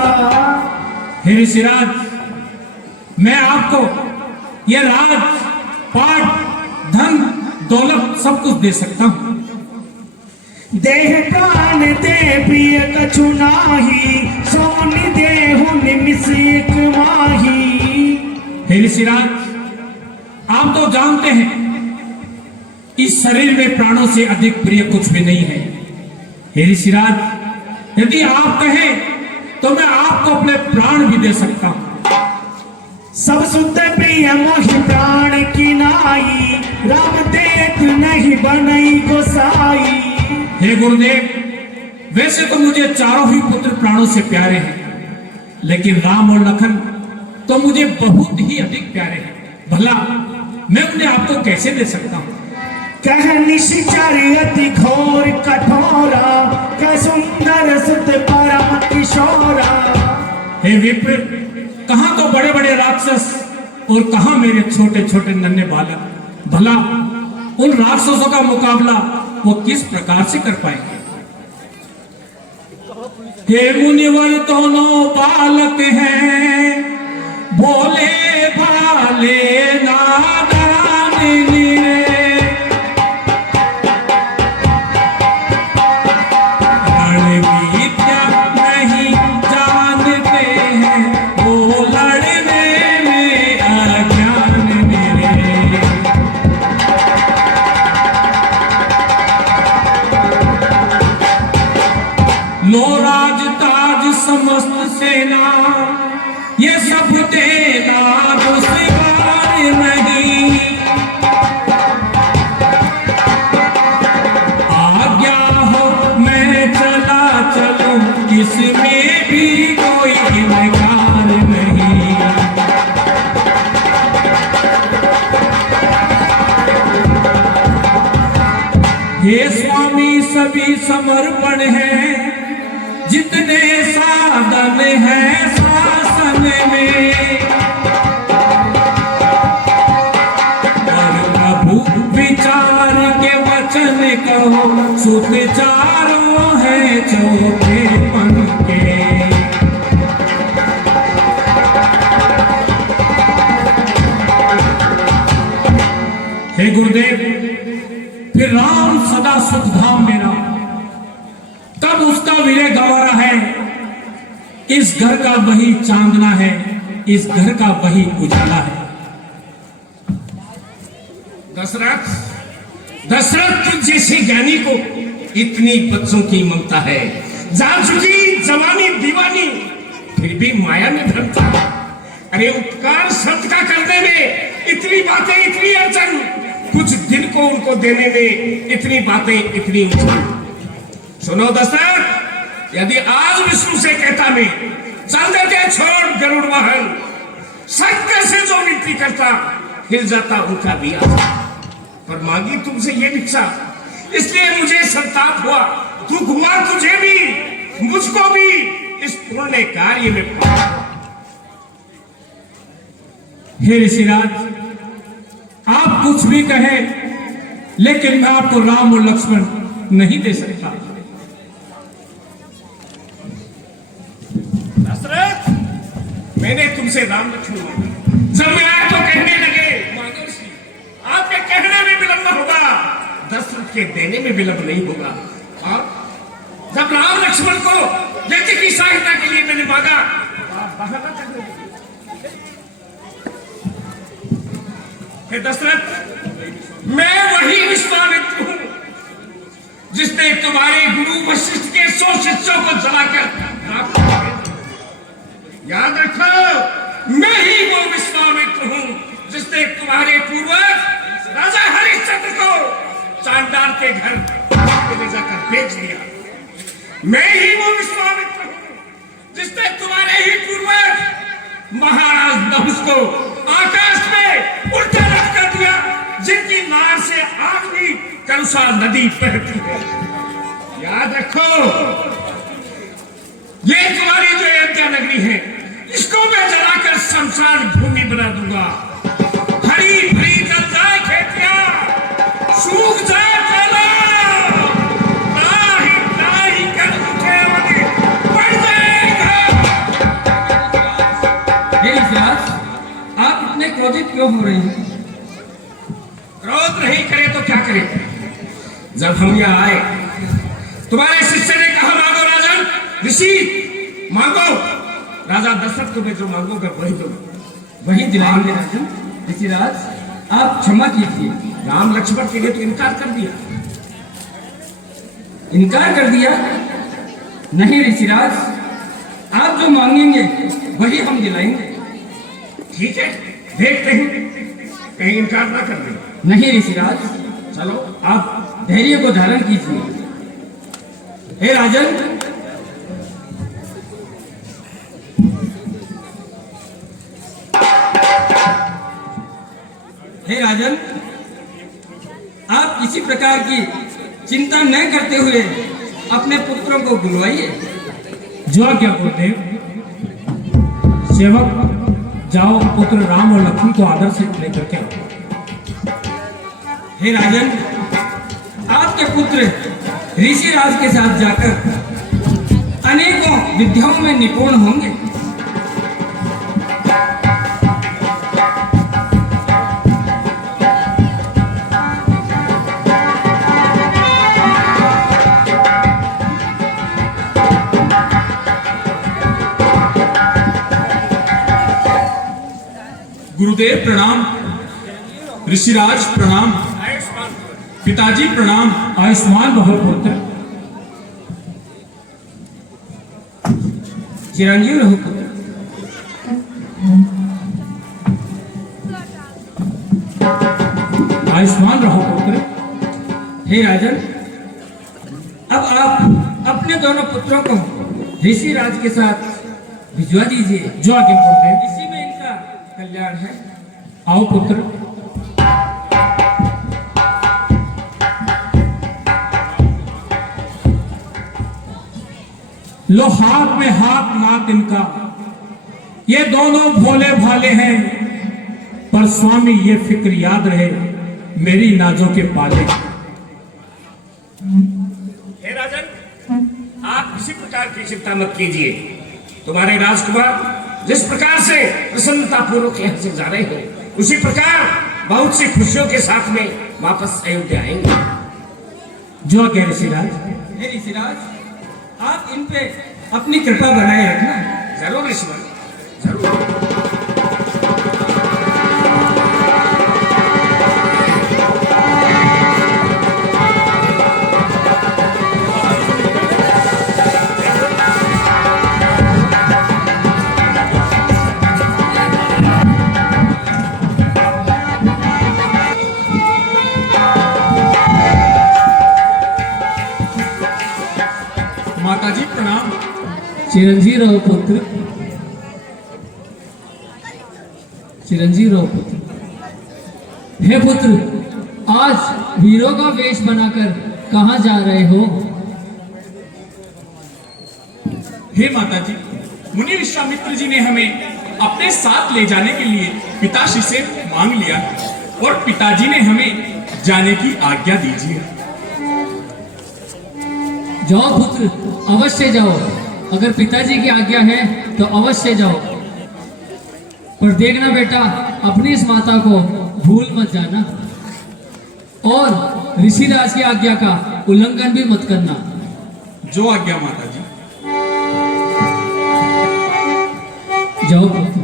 हे ऋषिराज, मैं आपको यह राज, पाट, धन, दौलत सब कुछ दे सकता हूं। देह प्राण दे प्रिय कछु नाही, सोनि देहु निमिष एक माही। हे ऋषिराज, आप तो जानते हैं इस शरीर में प्राणों से अधिक प्रिय कुछ भी नहीं है। हे ऋषिराज, यदि आप कहें तो मैं आपको अपने प्राण भी दे सकता हूं। सब सुत प्रिय मोहि प्राण की नाई, राम देत नहीं बनई गोसाई। हे गुरुदेव, वैसे तो मुझे चारों ही पुत्र प्राणों से प्यारे हैं, लेकिन राम और लखन तो मुझे बहुत ही अधिक प्यारे हैं। भला मैं उन्हें आपको कैसे दे सकता हूं? कह निश्चर अति घोर कठोरा, कह सुंदर सुत परम किशोरा। हे विप्र, कहां तो बड़े बड़े राक्षस और कहां मेरे छोटे छोटे नन्हे बालक। भला उन राक्षसों का मुकाबला वो किस प्रकार से कर पाएंगे? हे मुनिवर दोनों बालक हैं, भोले भाले नादान निरे। रणविद्या नहीं जानते हैं, वो लड़ने में अज्ञान निरे। लो राज ताज समस्त सेना, ये सब देना दुश्वार नहीं। आज्ञा हो मैं चला चलूं, इसमें भी कोई इनकार नहीं। हे स्वामी सभी समर्पण है, जितने साधन हैं शासन में। और प्रभु विचार के वचन कहो, सुत चारों है चौथे पन के। हे गुरुदेव, फिर राम सदा सुख धाम मेरा, तब उसका विरह गंवारा है। इस घर का वही चांदना है, इस घर का वही उजाला है। दशरथ तुझ जैसे ज्ञानी को इतनी बच्चों की ममता है, जान चुकी जवानी दीवानी, फिर भी माया में भ्रमता। अरे उपकार संत का करने में इतनी बातें, इतनी अड़चन, कुछ दिन को उनको देने में इतनी बातें, इतनी उलझन। सुनो दशरथ, यदि आज विष्णु से कहता मैं चल देते छोड़ गरुड़ वाहन, शंकर से जो विनती करता हिल जाता उनका भी आसा। पर मांगी तुमसे ये भिक्षा, इसलिए मुझे संताप हुआ, दुख हुआ तुझे भी, मुझको भी इस पुण्य कार्य में पाया। हे ऋषिराज, आप कुछ भी कहें, लेकिन मैं आपको राम और लक्ष्मण नहीं दे सकता। दशरथ, मैंने तुमसे राम लक्ष्मण मांगा, जब मैं आया तो कहने लगे महर्षि आपके कहने में विलंब होगा, दशरथ के देने में विलंब नहीं होगा। और जब राम लक्ष्मण को यज्ञ की सहायता के लिए मैंने मांगा, बहाना करने लगे। हे दशरथ, मैं वही विश्वामित्र हूं जिसने तुम्हारे गुरु वशिष्ठ के 100 शिष्यों को जलाकर राख कर दिया। याद रखो, मैं ही वो विश्वामित्र हूं जिसने तुम्हारे पूर्वज राजा हरिश्चंद्र को चांडाल के घर ले जाकर बेच दिया। मैं ही वो विश्वामित्र हूं जिसने तुम्हारे ही पूर्वज महाराज नहुष को आकाश में उड़ते रख कर दिया, जिनकी नार से आखिरी करुषा नदी बहती है। याद रखो, ये तुम्हारी जो अयोध्या नगरी है, इसको मैं जलाकर शमशान भूमि बना दूंगा। हरी भरी जल जाए खेतियां, सूख जाए तालाब, ताही कर उठे आगे बढ़ जाएगा। हे ऋषिराज, आप इतने क्रोधित क्यों हो रहे हैं? क्रोध नहीं करे तो क्या करे? जब हम यहाँ आए, तुम्हारे शिष्य ने कहा मांगो राजन, ऋषि मांगो। राजा दशरथ को मैं जो मांगूंगा वही दो, वही दिलाएंगे राजन। ऋषिराज, आप क्षमा कीजिए। राम लक्ष्मण के लिए तो इनकार कर दिया। इनकार कर दिया? नहीं ऋषिराज, आप जो मांगेंगे वही हम दिलाएंगे। ठीक है, देखते हैं, कहीं इनकार ना कर दें। नहीं ऋषिराज, चलो। आप धैर्य को धारण कीजिए। हे राजन, हे राजन, आप किसी प्रकार की चिंता न करते हुए अपने पुत्रों को बुलवाइए। जो आज्ञा गुरुदेव। सेवक, जाओ पुत्र राम और लक्ष्मण को आदर से लेकर के आओ। हे राजन, आपके पुत्र ऋषिराज के साथ जाकर अनेकों विद्याओं में निपुण होंगे। गुरुदेव प्रणाम, ऋषिराज प्रणाम, पिताजी प्रणाम। आयुष्मान भव पुत्र। चिरंजीव रहो पुत्र। आयुष्मान रहो पुत्र। हे राजन, अब आप अपने दोनों पुत्रों को ऋषिराज के साथ भिजवा दीजिए। जो आज्ञा गुरुदेव। इसी में इनका कल्याण है। आओ पुत्र। लो हाथ में हाथ नाथ इनका, ये दोनों भोले भाले हैं, पर स्वामी ये फिक्र याद रहे मेरी नाजों के पाले। हे राजन, आप किसी प्रकार की चिंता मत कीजिए। तुम्हारे राजकुमार जिस प्रकार से प्रसन्नता पूर्वक यहाँ से जा रहे हैं, उसी प्रकार बहुत सी खुशियों के साथ में वापस अयोध्या आएंगे। जो आज्ञा ऋषिराज। हे ऋषिराज, आप इन पे अपनी कृपा बनाए रखना। जरूर ईश्वर, जरूर। माताजी प्रणाम। चिरंजीव रहो पुत्र, चिरंजीव रहो पुत्र। हे पुत्र, आज वीरों का वेश बनाकर कहाँ जा रहे हो? हे माताजी, मुनि विश्वामित्र जी ने हमें अपने साथ ले जाने के लिए पिताश्री से मांग लिया और पिताजी ने हमें जाने की आज्ञा दीजिए। जाओ पुत्र, अवश्य जाओ। अगर पिताजी की आज्ञा है तो अवश्य जाओ, पर देखना बेटा, अपनी इस माता को भूल मत जाना और ऋषिराज की आज्ञा का उल्लंघन भी मत करना। जो आज्ञा माताजी। जाओ पुत्र।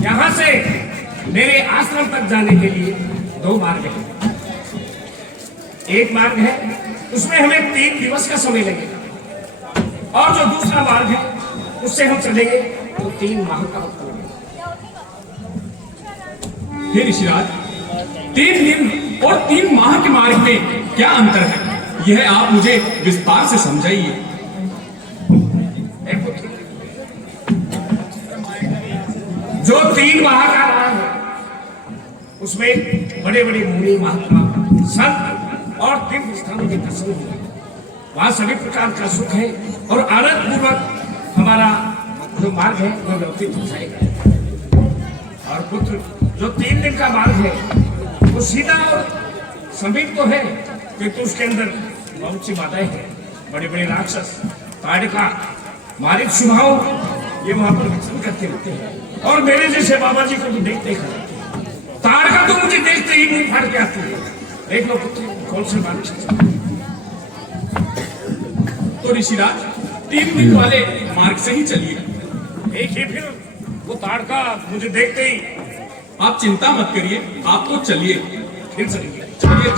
यहां से मेरे आश्रम तक जाने के लिए दो मार्ग हैं। एक मार्ग है, उसमें हमें 3 दिवस का समय लगेगा, और जो दूसरा मार्ग है उससे हम चलेंगे तो 3 माह का वक्त लगेगा। हे ऋषिराज, 3 दिन और 3 माह के मार्ग में क्या अंतर है, यह आप मुझे विस्तार से समझाइए। जो 3 माह का मार्ग है उसमें बड़े बड़े मुनि महात्मा संत और तीर्थ स्थानों के दर्शन हुए। वहां सभी प्रकार का सुख है और आनंद पूर्वक हमारा जो मार्ग है वह व्यतीत हो जाएगा। और पुत्र, जो 3 दिन का मार्ग है वो सीधा और समीप तो है, किंतु उसके अंदर बहुत सी बाधाएं हैं। बड़े बड़े राक्षस, ताड़का, मारिक स्वभाव ये वहां पर विचरण करते रहते हैं, और मेरे जैसे बाबा जी को तो देखते ही ताड़का तो मुझे देखते ही मुंह फाड़ के आती है, देख लो पुत्र कौन से मार्ग से चल। तो ऋषिराज 3 दिन वाले मार्ग से ही चलिए। देखिए फिर वो ताड़का मुझे देखते ही आप चिंता मत करिए, आप तो चलिए। फिर चलेंगे। चलिए।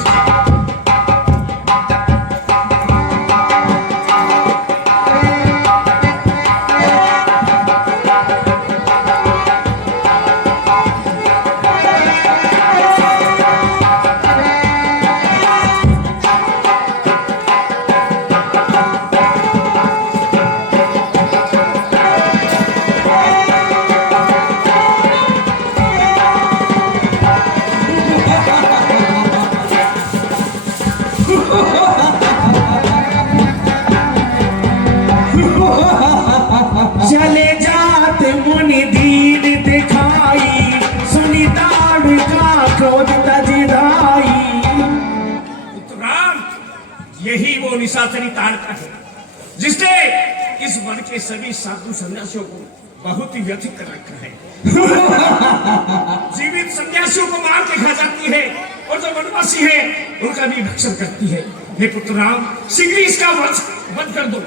चले जाते मुनि दीन दिखाई सुनी ताड़का क्रोध तजिधाई। पुत्र राम, यही वो निशाचरी ताड़का है जिसने इस वन के सभी साधु सन्यासियों को बहुत ही व्यथित कर रखा है। जीवित सन्यासियों को मार के खा जाती है और जो वनवासी है उनका भी भक्षण करती है। हे पुत्र राम, शीघ्र इसका वध कर दो,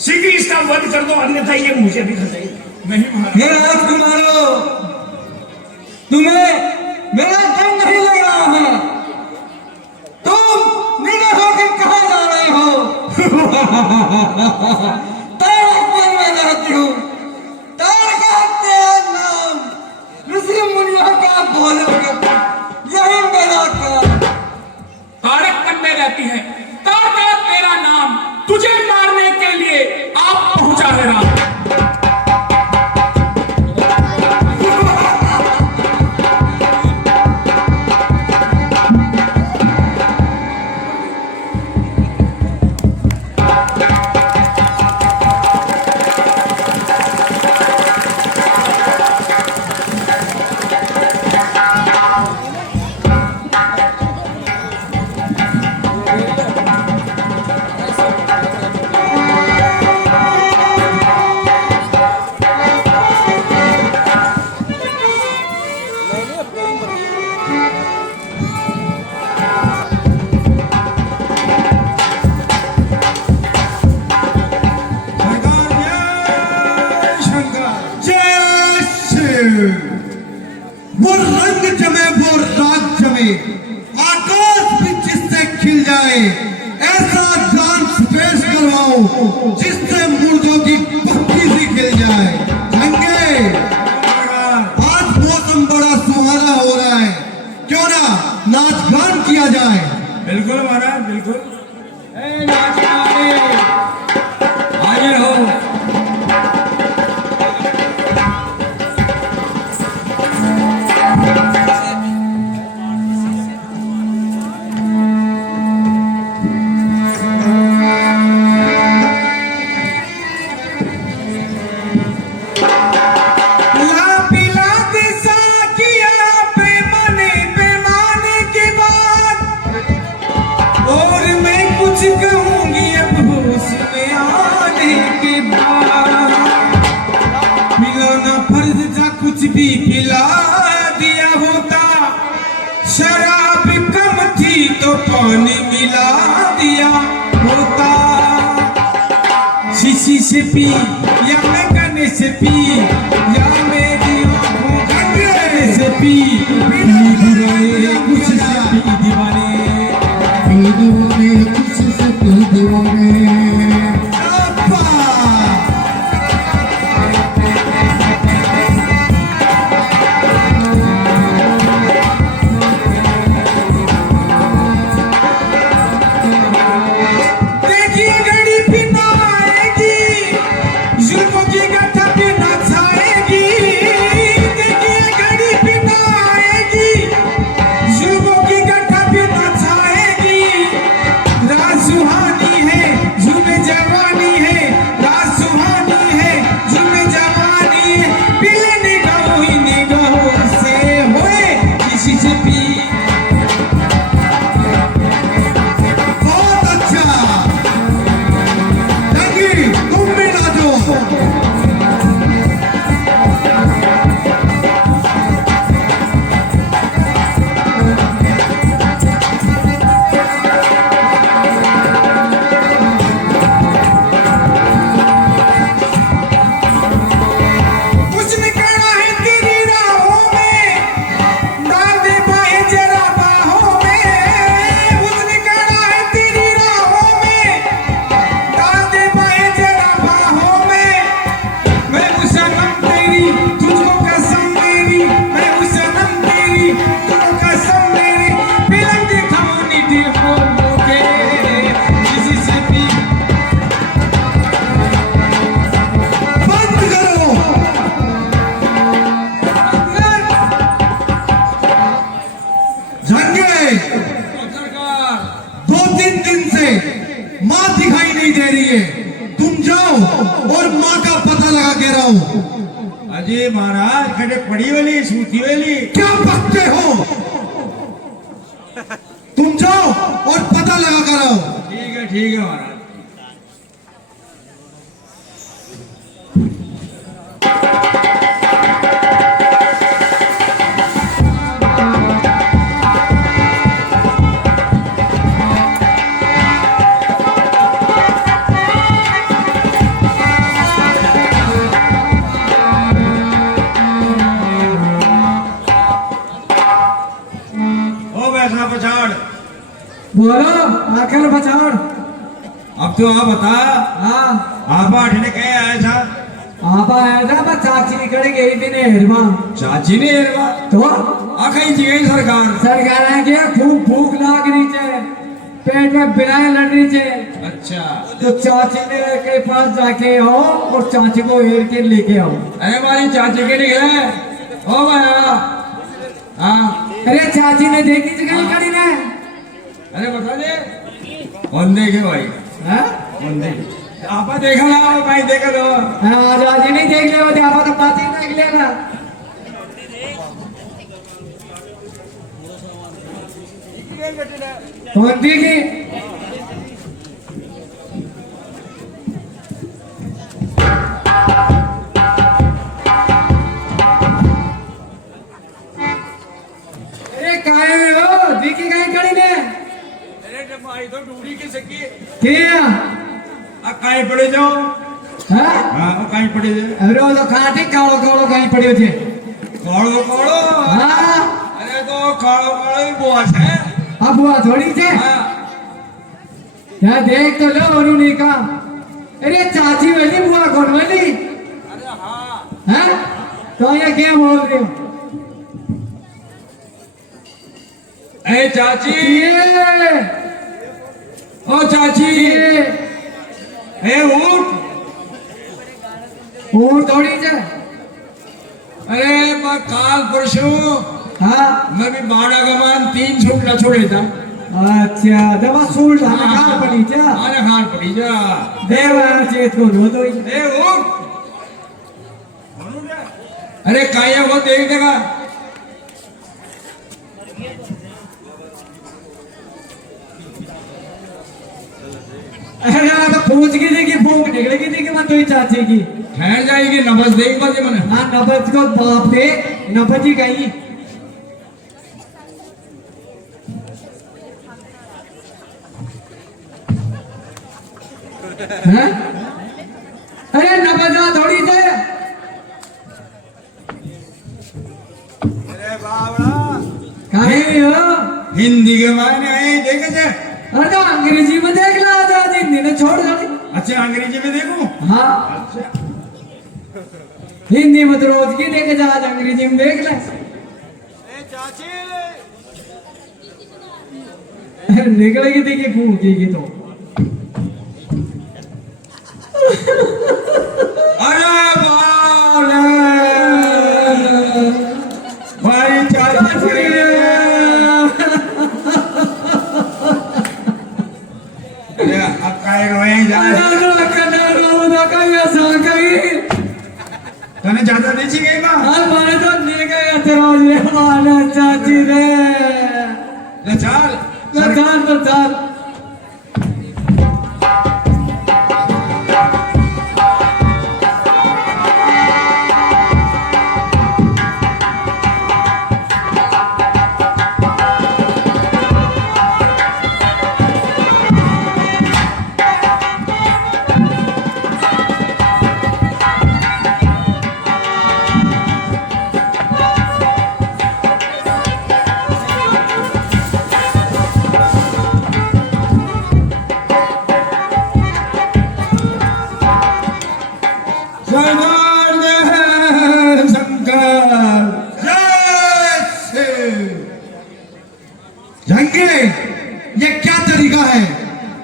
शीघ्र इसका वध कर दो, अन्यथा ये मुझे भी खा जाएगा। नहीं महाराज, हे राजकुमारों, तुम्हें मेरा डर नहीं लग रहा है? तुम निडर होकर कहाँ जा रहे हो? तारकपुर में रहती हूँ। तारका तेरा नाम ऋषि मुनियों का बोल यही मेरा काम। तारकवन में रहती है। तारका तेरा नाम, तुझे मारने के लिए आप पहुंचा है राम। वो रंग जमे, वो राग जमे, आकाश भी जिससे खिल जाए, ऐसा डांस पेश करवाओ जिससे मुर्दों की पत्ती सी खिल जाए। जंगे, आज मौसम बड़ा सुहाना हो रहा है, क्यों ना नाच गान किया जाए? बिल्कुल महाराज, बिल्कुल। आगे हो। कहूंगी अब उसमें आने के बाद, मिलाना फर्ज था, कुछ भी पिला दिया होता, शराब कम थी तो पानी मिला दिया होता, शीशी से पी या मैं गन्ने से पी या मेरी आंखों गन्ने से पी, दीवाने कुछ से पी दीवाने, दीवाने कुछ से पी दीवाने। जुल्फों की गठा भी अजय महाराज खड़े पड़ी वाली सूती वाली क्या बकते हो? तुम जाओ और पता लगा कर आओ। ठीक है महाराज। ओ बैठा पछाड़। बोलो आकर बचाओ। अब तो आप बता, हाँ आप आठने कहे आया था? आप आया था बस चाची कड़ी गई थी नेहरवा। चाची ने हेरवा तो आखिर जी गई सरकार। सरकार है कि खूब भूख लाग रही है, पेट में बिराए लड़ रही है। अच्छा, तो चाची ने के पास जाके आओ और चाची को हेर के लेके आओ। अरे हमारी चाची के लिए है। ओ भैया। हाँ अरे चाची ने देखी थी कहीं कड़ी ने। अरे बता दे कौन देखे भाई? हाँ? कौन देखे? आपा देखा ना भाई, देखा तो हाँ, चाची नहीं देख ले होते आप तो बात ही देख लेना। कौन देखी? अरे काहे में हो देखी कहीं कड़ी ने? अरे जब आई तो डूरी की सकी क्या? काई पड़े जाओ। हाँ? हाँ काई पड़े जाओ। अरे वो तो खाते कालो कालो कहीं पड़ी होती। काड़ो काड़ो। हाँ? अरे तो काड़ो काड़ो ही बुआस है। अब हुआ थोड़ी थे। हाँ क्या देख तो लो उन्होंने कहा। अरे चाची वाली बुआ कौन वाली? अरे हाँ। हैं? तो ये क्या बोल रहे हो? ए चाची। ये ओ चाची। ए उठ। और थोड़ी से। अरे मैं काल परसों हाँ? मैं भी बाड़ा गमान 3 सूट न छोड़े था। अच्छा दवा सूट हमें खाल पड़ी जा। अरे खान पड़ी जा। देवा चेत को रो दो। ए उठ। अरे काया वो देख देगा। अरे यार तो पूछ की थी कि भूख निकलेगी थी कि मैं तो चाची की। ठहर जाएगी नबस देख बाजे मैंने। हाँ नबज को बाप दे नबज ही गई। हैं? अरे नबजा थोड़ी से। अरे बाबा काहे हो? हिंदी के मायने आए देखे थे। अरे तो अंग्रेजी में देख ला आजाद हिंदी ने छोड़ दी। अच्छा अंग्रेजी में देखूं। हाँ अच्छा हिंदी में तो रोज की देखे जा, आज अंग्रेजी में देख ले। निकलेगी थी कि फूकेगी तो। अरे बाले भाई चाची। अरे अब काय रोए जा। तने ज्यादा नहीं चाहिए ना। माने तो नहीं गए तेरा चाची रे। ले चल सरकार तो चल। ये क्या तरीका है?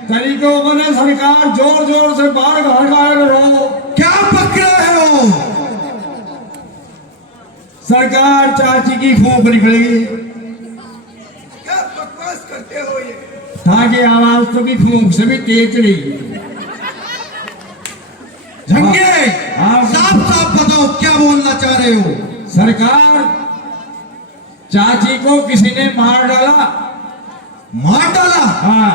तरीकों को ना सरकार जोर जोर से बाहर घर रहो। क्या पक रहे हो? सरकार चाची की फूंक निकलेगी। क्या बकवास करते हो ये? ताकि आवाज तो की फूंक से भी तेज रही। झंगे हाँ। साफ साफ बताओ बताओ क्या बोलना चाह रहे हो? सरकार, चाची को किसी ने मार डाला। मार डाला? हाँ,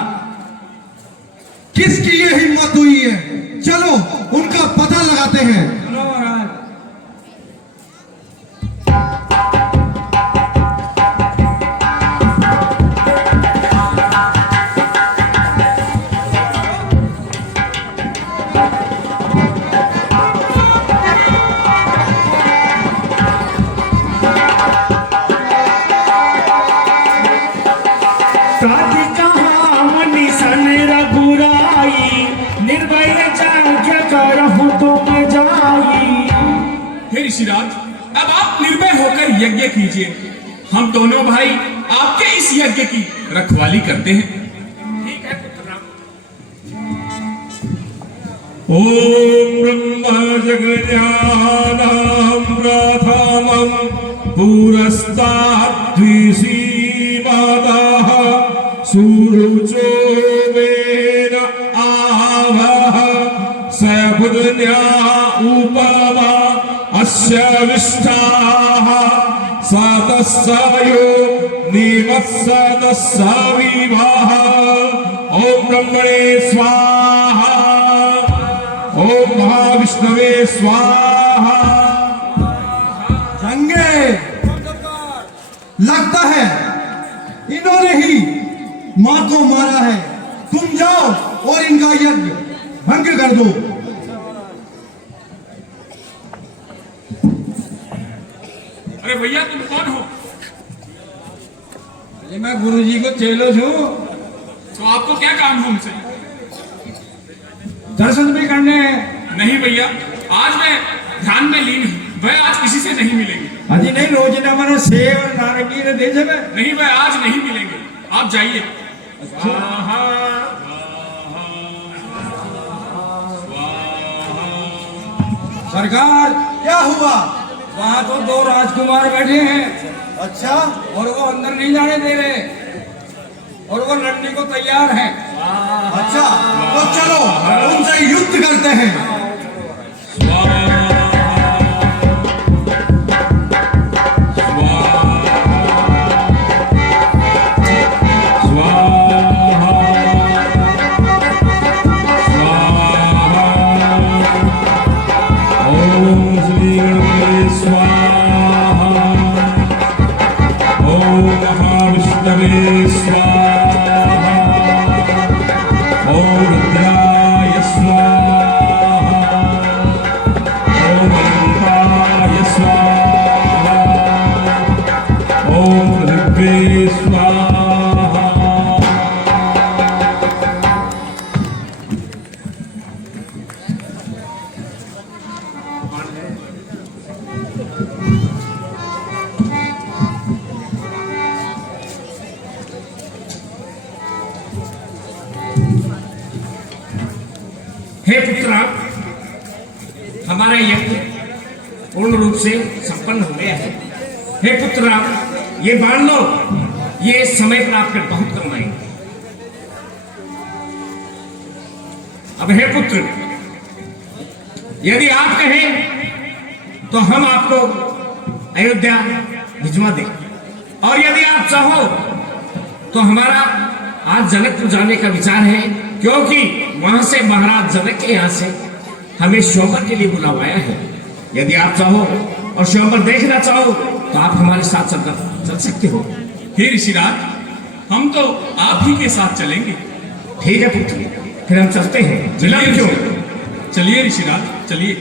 किसकी ये हिम्मत हुई है? चलो उनका पता लगाते हैं। चलो महाराज। काजी कहाँ मनी सन रघुराई, निर्भय जाग्ञ करहु तुम जाई। हे ऋषिराज, अब आप निर्भय होकर यज्ञ कीजिए। हम दोनों भाई आपके इस यज्ञ की रखवाली करते हैं। ठीक है पुत्र राम। ओम ब्रह्म जगज्ञानं प्रथमं पुरस्तात् द्विसीमादः सुरुचो वेद आवः सबुद्ध्या उपमा अस्य विष्ठाः सदस्यो निवत्सदस्य विवाह। ओम ब्रह्मणे स्वाहा, ओम महाविष्णवे स्वाहा। जंगे, लगता है इन्होंने ही मां को मारा है। तुम जाओ और इनका यज्ञ भंग कर दो। अरे भैया, तुम कौन हो? ये मैं गुरुजी को चेलो छू। तो आपको क्या काम है हमसे? दर्शन भी करने हैं। नहीं भैया, आज मैं ध्यान में लीन हूँ। वह आज किसी से नहीं मिलेंगे। अजी नहीं, रोज ना मैंने सेव और नारंगी ने दे देवे। नहीं, वह आज नहीं मिलेंगे। आप जाइए। सरकार, क्या हुआ? वहाँ तो दो राजकुमार बैठे हैं अच्छा, और वो अंदर नहीं जाने दे रहे, और वो लड़ने को तैयार है। अच्छा, तो चलो उनसे युद्ध करते हैं। हे पुत्र, हमारा यज्ञ पूर्ण रूप से संपन्न हो गया है। हे पुत्र, ये बाण लो, ये समय पर आपके बहुत काम आएंगे। अब हे पुत्र, यदि आप कहें तो हम आपको अयोध्या भिजवा दें, और यदि आप चाहो तो हमारा आज जनकपुर जाने का विचार है, क्योंकि वहां से महाराज जनक के यहाँ से हमें स्वयंवर के लिए बुलावाया है। यदि आप चाहो और स्वयंवर देखना चाहो तो आप हमारे साथ चल सकते हो। हे ऋषिराज, हम तो आप ही के साथ चलेंगे। ठीक है पुत्र, फिर हम चलते हैं। चलिए क्यों? चलिए ऋषिराज, चलिए।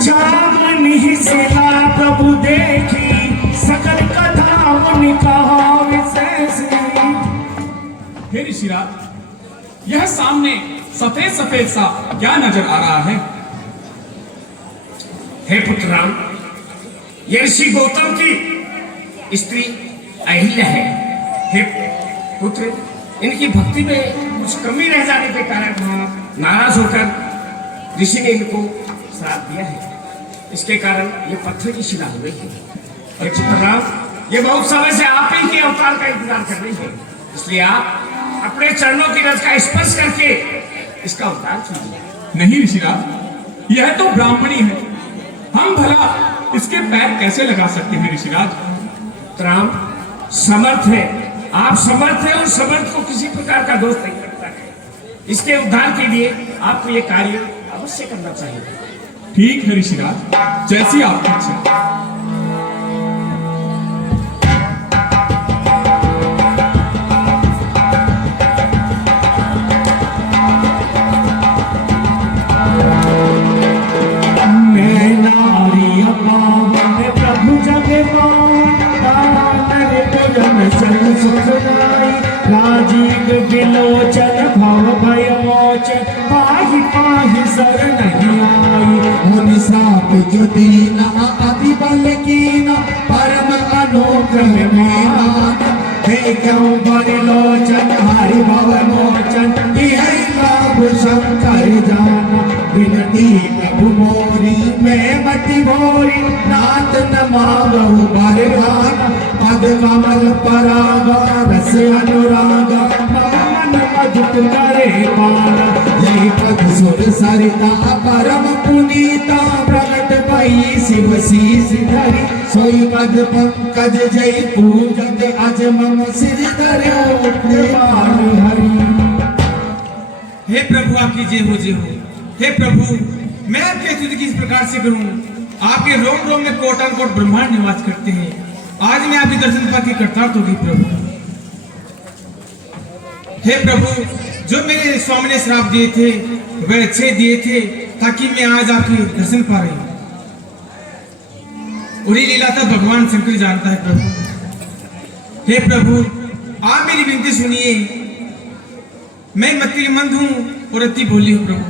छावनी सिला प्रभु देखी सकल कथा मुनि कहा विशेष। हे ऋषिराज, यह सामने सफेद सफेद सा क्या नजर आ रहा है? हे पुत्र राम, ये ऋषि गौतम की स्त्री अहिल्या है। हे पुत्र, इनकी भक्ति में कुछ कमी रह जाने के कारण नाराज होकर ऋषि ने इनको श्राप दिया है। इसके कारण ये पत्थर की शिला हो गई है। हे पुत्र राम, ये बहुत समय से आप ही के अवतार का इंतजार कर रही है, इसलिए आप अपने चरणों की रज का स्पर्श करके इसका अवतार कीजिए। नहीं ऋषिराज, यह तो ब्राह्मणी है, हम भला इसके पैर कैसे लगा सकते हैं ऋषिराज? राम समर्थ है, आप समर्थ है, और समर्थ को किसी प्रकार का दोष नहीं करता है। इसके उद्धार के लिए आपको ये कार्य अवश्य करना चाहिए। ठीक है ऋषिराज, जैसी आपकी इच्छा। राजीव विलोचन भव भयोचन पाहि पाहि शरण आई। मुनि श्राप जो दीना अति बल कीना परम अनुग्रह में हे क्यों बलिलोचन हरि भव मोचन यही लाभ शंकर जाना। विनती प्रभु मोरी मैं मति भोरी नाथ नमावहु बरगाना। पद कमल परागा रस अनुरागा मन मधुक करे पाना। जय पद सुर सरिता परम पुनीता प्रगट भई शिव शीस धरि। सोई पद पंकज जय पूजत अज मम सिर धर्यो कृपाल हरि। हे प्रभु आपकी जय हो जय हो। हे प्रभु, मैं आपकी स्तुति किस प्रकार से करूं? आपके रोम रोम में कोटान कोट ब्रह्मांड निवास करते हैं। आज मैं आपके दर्शन पाके कृतार्थ होगी प्रभु। हे प्रभु, जो मेरे स्वामी ने श्राप दिए थे वह अच्छे दिए थे ताकि मैं आज आपके दर्शन पा रही हूं। उन्हीं लीला था भगवान शंकर जानता है प्रभु। हे प्रभु, आप मेरी विनती सुनिए। मैं मतिमंद हूं और अति भोली हूं प्रभु।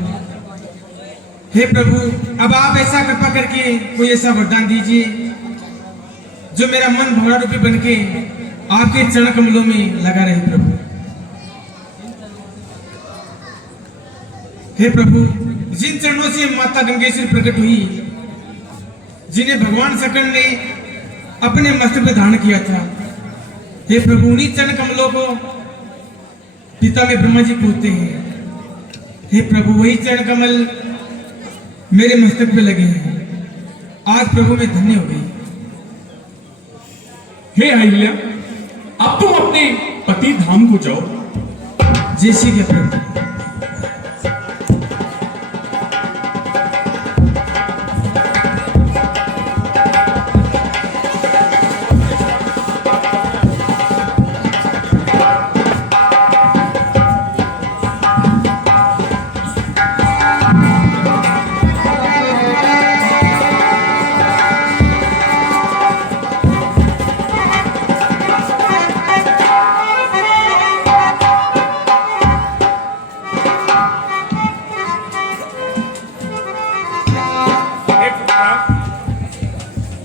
हे प्रभु, अब आप ऐसा कृपा करके कोई ऐसा वरदान दीजिए जो मेरा मन भवरा रूपी बन के आपके चरण कमलों में लगा रहे प्रभु। हे प्रभु, जिन चरणों से माता गंगेश्वरी प्रकट हुई, जिन्हें भगवान शंकर ने अपने मस्तक पे धारण किया था, हे प्रभु, उन्हीं चरण कमलों को पिता में ब्रह्मा जी पूजते हैं। हे प्रभु, वही चरण कमल मेरे मस्तक पे लगे हैं। आज प्रभु मैं धन्य हो गई। हे अहिल्या, अब तुम अपने पति धाम को जाओ। जय श्री प्रभु।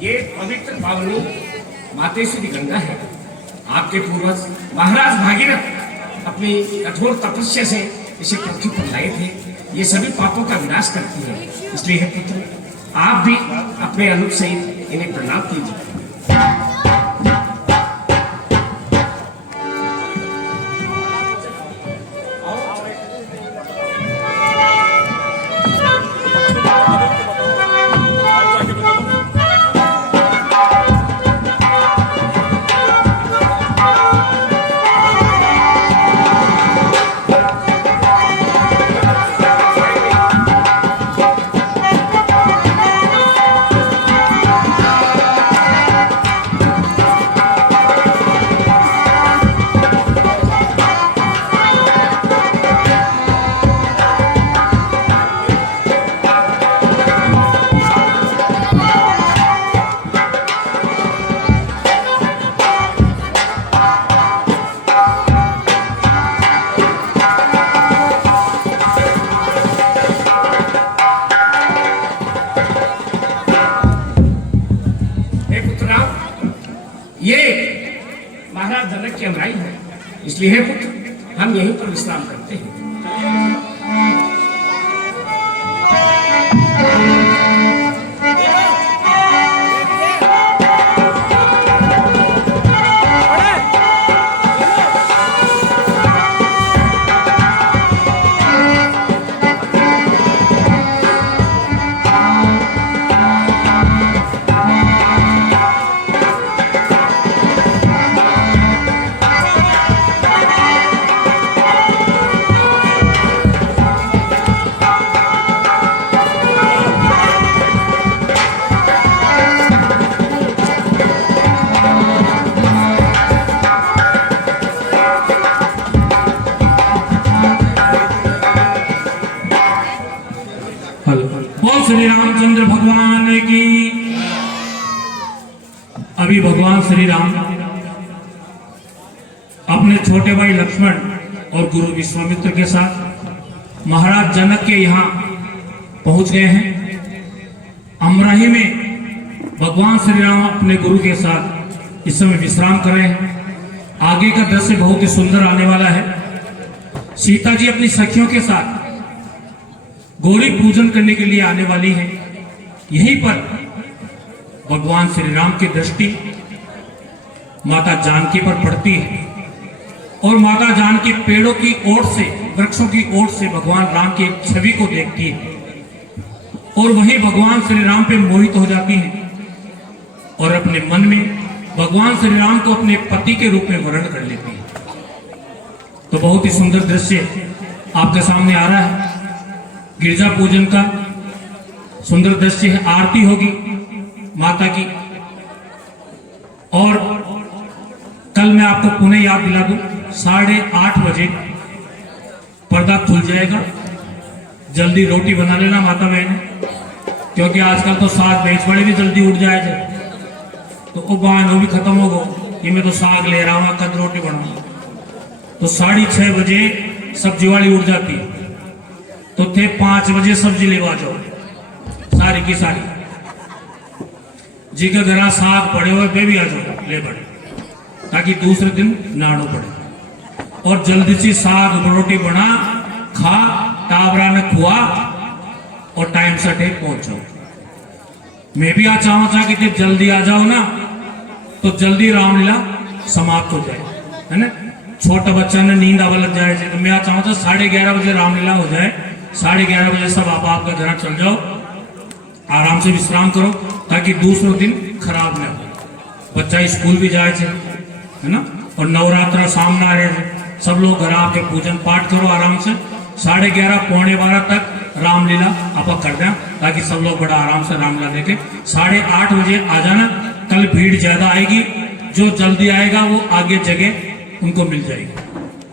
ये पवित्र पावनी मातेश्वरी गंगा है। आपके पूर्वज महाराज भागीरथ अपनी कठोर तपस्या से इसे पृथ्वी पर लाए थे। ये सभी पापों का विनाश करती है, इसलिए हे पुत्र, आप भी अपने अनुप सहित इन्हें प्रणाम कीजिए। की अमराई है, इसलिए है पुत्र हम यहीं पर विश्राम करते हैं। बोल श्री रामचंद्र भगवान की। अभी भगवान श्री राम अपने छोटे भाई लक्ष्मण और गुरु विश्वामित्र के साथ महाराज जनक के यहाँ पहुंच गए हैं। अमराही में भगवान श्री राम अपने गुरु के साथ इस समय विश्राम कर रहे हैं। आगे का दृश्य बहुत ही सुंदर आने वाला है। सीता जी अपनी सखियों के साथ गौरी पूजन करने के लिए आने वाली है। यहीं पर भगवान श्री राम की दृष्टि माता जानकी पर पड़ती है और माता जानकी पेड़ों की ओर से, वृक्षों की ओर से भगवान राम की एक छवि को देखती है और वहीं भगवान श्री राम पे मोहित हो जाती है और अपने मन में भगवान श्री राम को अपने पति के रूप में वर्ण कर लेती है। तो बहुत ही सुंदर दृश्य आपके सामने आ रहा है। गिरजा पूजन का सुंदर दृश्य है। आरती होगी माता की और कल मैं आपको पुनः याद दिला दूं, 8:30 बजे पर्दा खुल जाएगा। जल्दी रोटी बना लेना माता बहन, क्योंकि आजकल तो साग बेच बड़े भी जल्दी उठ जाए थे, तो वो बहाना भी खत्म हो गो कि मैं तो साग ले रहा हूं, कद रोटी बनाऊंगा। तो 6:30 बजे सब्जी वाली उठ जाती है, तो थे 5 बजे सब्जी लेवा जाओ सारी की सारी। जी का घर साग पड़े हुए वे भी आ जाओ ले पड़े, ताकि दूसरे दिन नाड़ो पड़े। और जल्दी से साग रोटी बना खा, टावरा में खुआ और टाइम से टेक पहुंचो। मैं भी आज चाहूँ कि जल्दी आ जाओ ना, तो जल्दी रामलीला समाप्त हो जाए, है ना। छोटा बच्चा ने नींद आवा लग जाए, तो मैं आज चाहूँ 11:30 बजे रामलीला हो जाए। 11:30 बजे सब आप आपका घर चल जाओ, आराम से विश्राम करो, ताकि दूसरा दिन खराब न हो। बच्चा स्कूल भी जाए, है ना। और नवरात्रा सामने आ रहे थे, सब लोग घर आके पूजन पाठ करो आराम से। 11:30 पौने 12 तक रामलीला आप कर दें, ताकि सब लोग बड़ा आराम से रामलीला देखे। 8:30 बजे आ जाना। कल भीड़ ज्यादा आएगी, जो जल्दी आएगा वो आगे जगह उनको मिल जाएगी,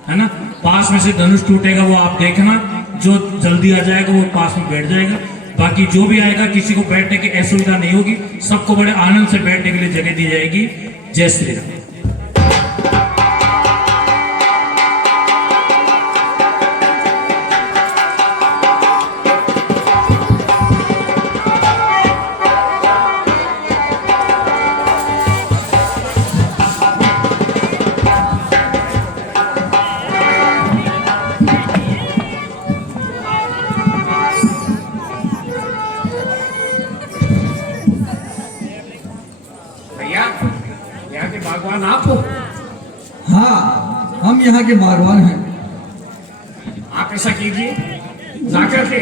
है ना। पास में से धनुष टूटेगा वो आप देखना, जो जल्दी आ जाएगा वो पास में बैठ जाएगा। बाकी जो भी आएगा किसी को बैठने की असुविधा नहीं होगी, सबको बड़े आनंद से बैठने के लिए जगह दी जाएगी। जय श्री राम। बागवान आप हो? हाँ, हम यहाँ के बागवान हैं। आप ऐसा कीजिए, जाकर के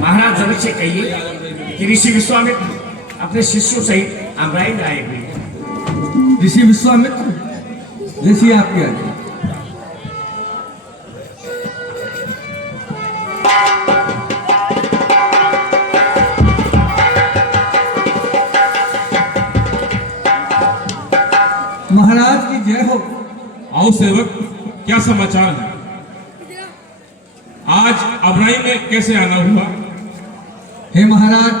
महाराज जनक से कहिए कि ऋषि विश्वामित्र अपने शिष्यों सहित अमराई में आए हुए। ऋषि विश्वामित्र जैसी आपकी आज्ञा। महाराज की जय हो। आओ सेवक, क्या समाचार है? आज अमराई में कैसे आना हुआ? हे महाराज,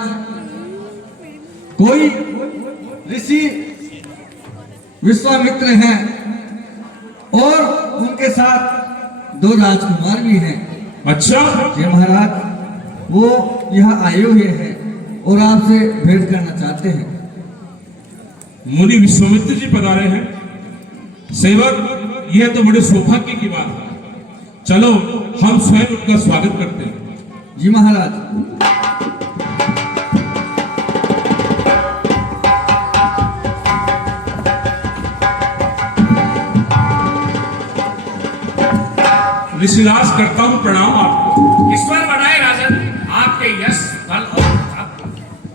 कोई ऋषि विश्वामित्र हैं और उनके साथ 2 राजकुमार भी हैं। अच्छा, हे महाराज, वो यहाँ आए हुए हैं और आपसे भेंट करना चाहते हैं। मुनि विश्वामित्र जी पधारे हैं। सेवक यह तो बड़े सौभाग्य की बात है। चलो हम स्वयं उनका स्वागत करते हैं। जी महाराज। ऋषिराज करता हूँ प्रणाम आपको। ईश्वर बनाए राजन आपके यश बल और प्रताप को।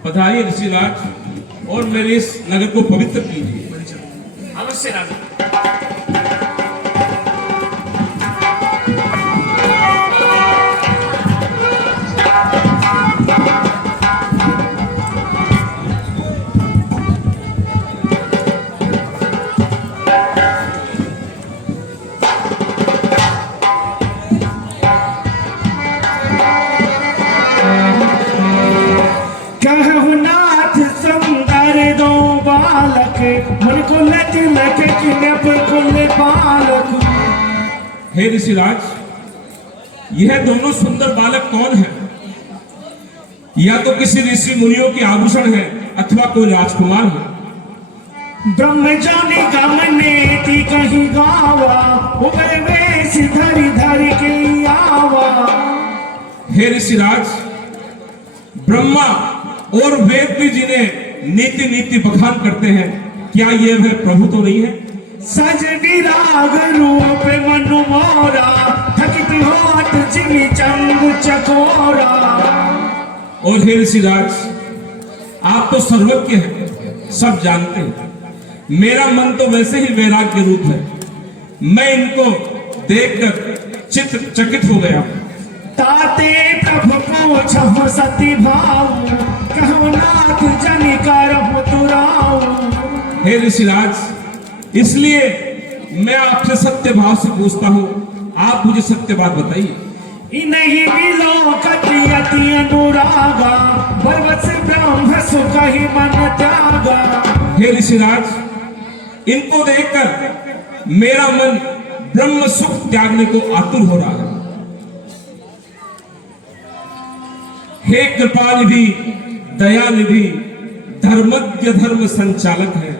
पधारिए ऋषिराज और मेरे इस नगर को पवित्र कीजिए। अवश्य राजन। कहु नाथ सुंदर दो बालक मन को तिलक किनप कुल बालक। हे ऋषिराज, यह दोनों सुंदर बालक कौन है? या तो किसी ऋषि मुनियों के आभूषण है अथवा कोई राजकुमार है। ब्रह्मचारी गमने ती कहीं गावा उगर वेश धरि धरि के आवा। हे ऋषिराज, ब्रह्मा और वेद भी जिन्हें नीति नीति बखान करते हैं, क्या ये वह प्रभु तो नहीं है? सज विराग रूप मनु मोरा थकित होत जिमि चंद चकोरा। और हे ऋषिराज, आप तो सर्वज्ञ हैं, सब जानते हैं। मेरा मन तो वैसे ही वैराग्य रूप है। मैं इनको देखकर चित्त चकित हो गया। ताते प्रभु पूछो सती भाव कहु नाथ जनि करहु तुराऊ। हे ऋषिराज, इसलिए मैं आपसे सत्य भाव से पूछता हूँ, आप मुझे सत्य बात बताइए। नहीं बिलो कति अति अनुरागा बरवत्स ब्रह्म सुख ही मन त्यागा। हे ऋषिराज, इनको देखकर मेरा मन ब्रह्म सुख त्यागने को आतुर हो रहा है। हे कृपानिधि, दयानिधि, धर्मज्ञ धर्म संचालक है,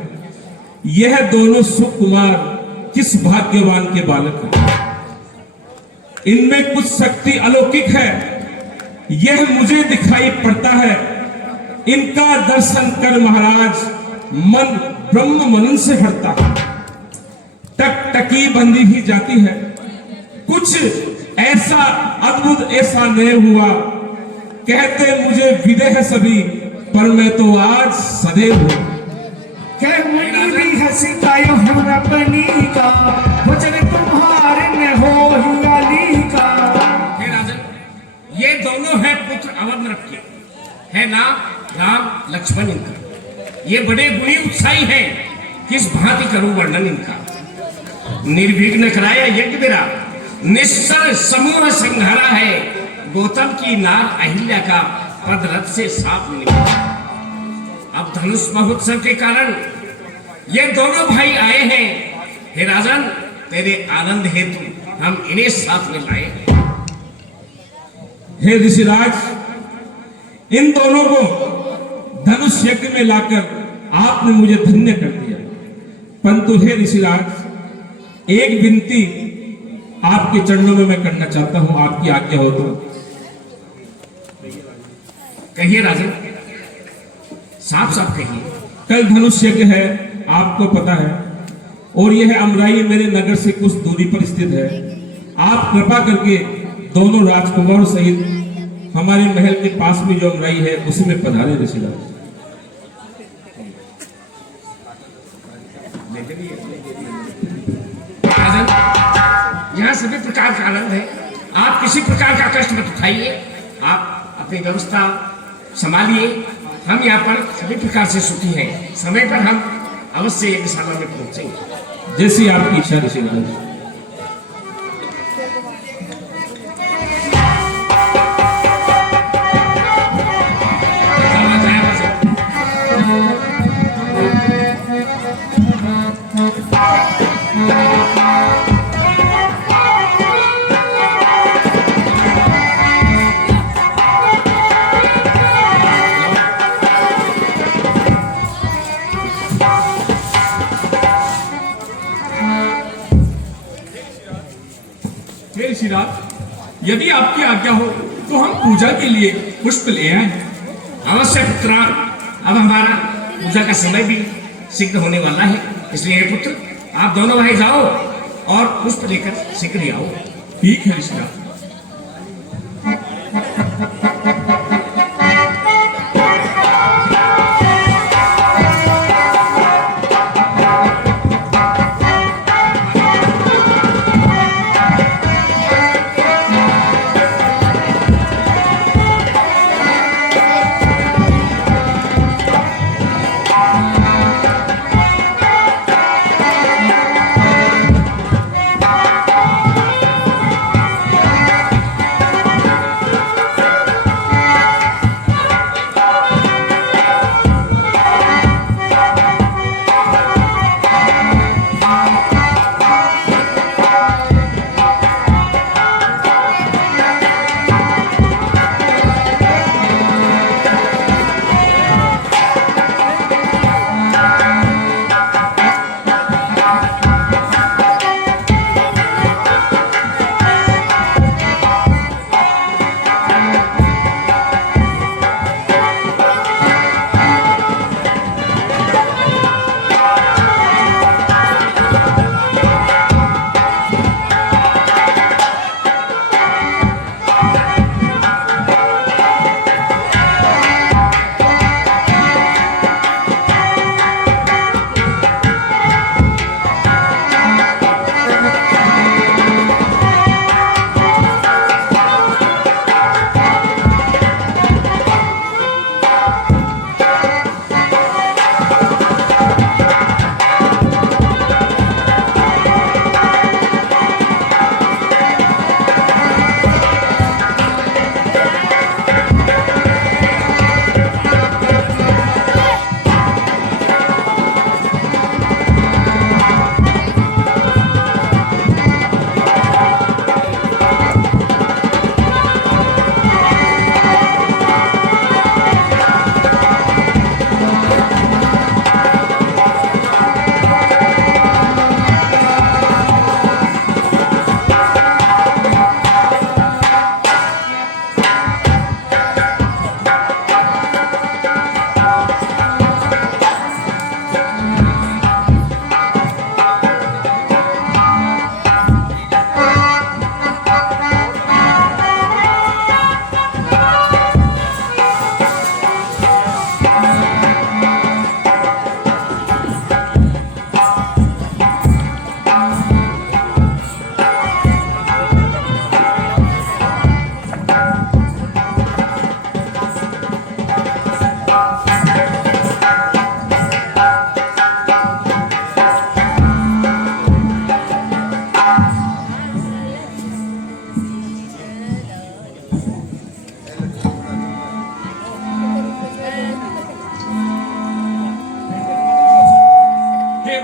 यह दोनों सुकुमार किस भाग्यवान के बालक हैं। इनमें कुछ शक्ति अलौकिक है, यह मुझे दिखाई पड़ता है। इनका दर्शन कर महाराज मन ब्रह्म मनन से हटता है, टकटकी बंदी भी जाती है। कुछ ऐसा अद्भुत ऐसा नहीं हुआ। कहते मुझे विदे है सभी, पर मैं तो आज सदैव हूं। कह मुनि भी हंसी कायो हम अपनी का वचन तुम्हारे न हो ही का। हे राजन, ये दोनों हैं पुत्र अवध के, है नाम राम लक्ष्मण इनका। ये बड़े गुणी उत्साही हैं, किस भांति करूं वर्णन इनका। निर्विघ्न कराया यज्ञ मेरा, निश्चर समूह संहारा है। गौतम की नार अहिल्या का पदरथ से साफ निकला। अब धनुष महोत्सव के कारण ये दोनों भाई आए हैं। हे राजन, तेरे आनंद हेतु हम इन्हें साथ में लाए हैं। हे ऋषिराज, इन दोनों को धनुष यज्ञ में लाकर आपने मुझे धन्य कर दिया। परंतु हे ऋषिराज, एक विनती आपके चरणों में मैं करना चाहता हूं, आपकी आज्ञा हो तो। कहिए राजन, साफ साफ कहिए। कल धनुष यज्ञ है, आपको पता है, और यह अमराई मेरे नगर से कुछ दूरी पर स्थित है। आप कृपा करके दोनों राजकुमारों सहित हमारे महल के पास में जो अमराई है उसमें पधारे ऋषिराज। राजन, यहाँ सभी प्रकार का आनंद है। आप किसी प्रकार का कष्ट मत उठाइए। आप अपनी व्यवस्था संभालिए। हम यहाँ पर सभी प्रकार से सुखी हैं। समय पर हम अवश्य यज्ञशाला में पहुंचेंगे। जैसी आपकी इच्छा ऋषिराज। ऋषिराज, यदि आपकी आज्ञा हो तो हम पूजा के लिए पुष्प ले आए। अवश्य पुत्र, अब हमारा पूजा का समय भी शीघ्र होने वाला है, इसलिए हे पुत्र आप दोनों भाई जाओ और पुष्प लेकर शीघ्र ही आओ। ठीक है ऋषिराज।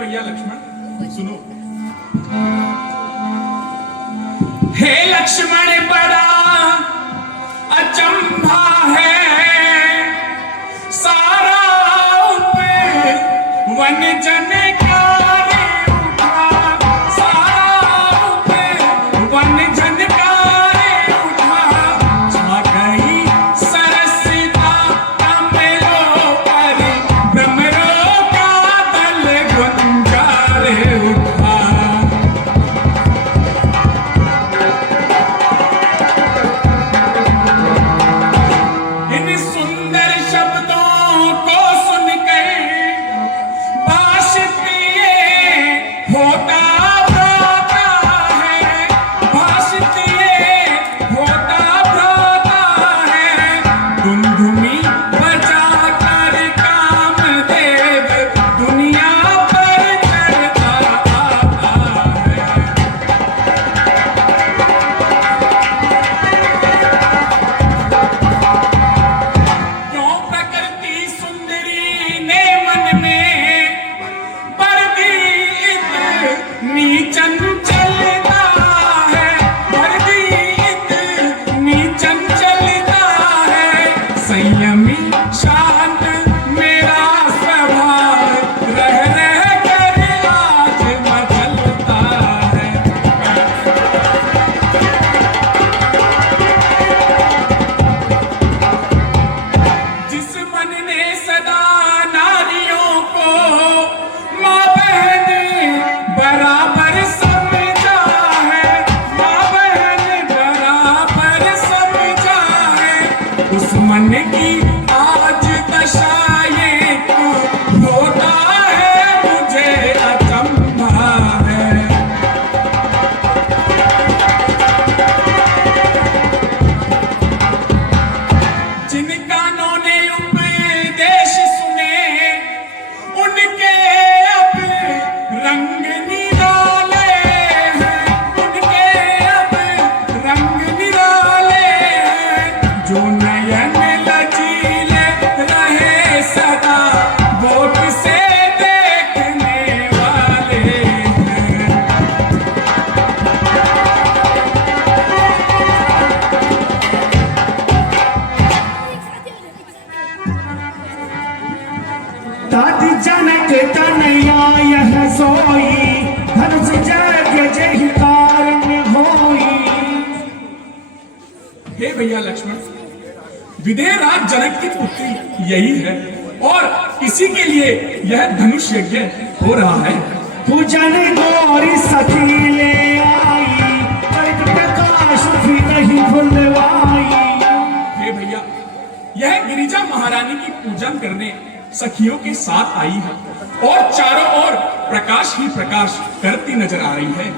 भैया लक्ष्मण सुनो। हे लक्ष्मण बड़ा अचंभा है, सारा पे वन जन का रे उठा, सारा पे वन जन का रे उठा, छा गई सरसता कमलों पर, भ्रमरों का दल गुंजा रे उठा। इन सुंदर शब्दों को सुनकर पास प्रिय होता भ्राता है, पास प्रिय होता भ्राता है, धुमधुमी बजा कर कामदेव दुनिया पर चढ़ता आता है। क्यों प्रकृति सुंदरी ने मन में पर दी इतनी चंचलता है, पर दी इतनी चंचलता है, संयमी शांत मेरा स्वभाव रह रह कर आज मचलता है। जनक तनया यह सोई धनुष जय जय कारण होई। हे भैया लक्ष्मण, विदेह राज जनक की पुत्री यही है और इसी के लिए यह धनुष यज्ञ हो रहा है। पूजन गौरी सखी ले आई परित प्रकाश भी नहीं भुलवाई। हे भैया, यह गिरिजा महारानी की पूजन करने सखियों के साथ आई है और चारों ओर प्रकाश ही प्रकाश करती नजर आ रही है।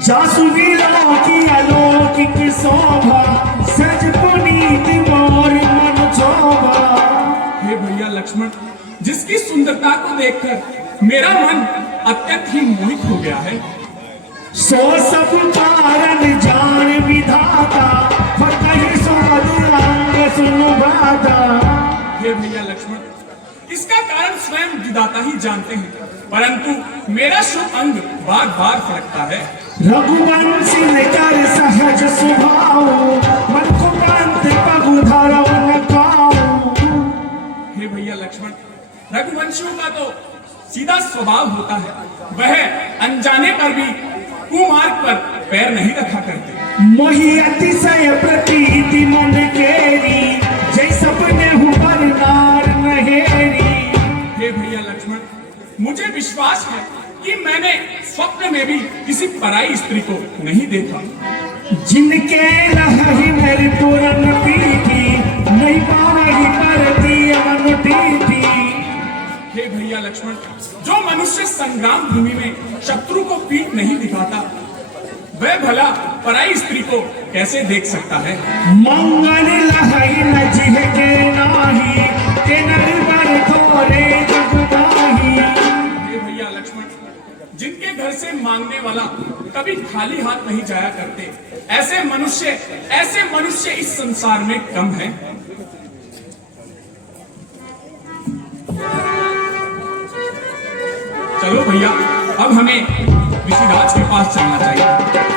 जासुवीरों की अलौकिक शोभा सज पुनीत मोर मन शोभा। हे भैया लक्ष्मण, जिसकी सुंदरता को देखकर मेरा मन अत्यंत ही मोहित हो गया है। सो सब कारण जान विधाता फतहि सुमधुरांग सुनु बाधा। हे भैया लक्ष्मण, इसका कारण स्वयं विधाता ही जानते हैं, परंतु मेरा शुभ अंग बार बार फड़कता है। रघुवंशी कर सहज स्वभाव मन को पंत पगु धरव न काऊ। हे भैया लक्ष्मण, रघुवंशियों का तो सीधा स्वभाव होता है, वह अनजाने पर भी कुमार्ग पर पैर नहीं रखा करते। मोहि अतिशय प्रतीति मन केरी जय सपने हुबर नार नहेरी। हे भैया लक्ष्मण, मुझे विश्वास है कि मैंने स्वप्न में भी किसी पराई स्त्री को नहीं देखा। जिनके लहहि मेरी पूरन पीठी नहीं पावही परती अमन पीठी। हे भैया लक्ष्मण, जो मनुष्य संग्राम भूमि में शत्रु को पीठ नहीं दिखाता, वह भला पराई स्त्री को कैसे देख सकता है। मंगल लहहि न जिह के नाही के नर थोरे जगदाही। हे भैया लक्ष्मण, जिनके घर से मांगने वाला कभी खाली हाथ नहीं जाया करते, ऐसे मनुष्य इस संसार में कम है। चलो भैया, अब हमें ऋषिराज के पास चलना चाहिए।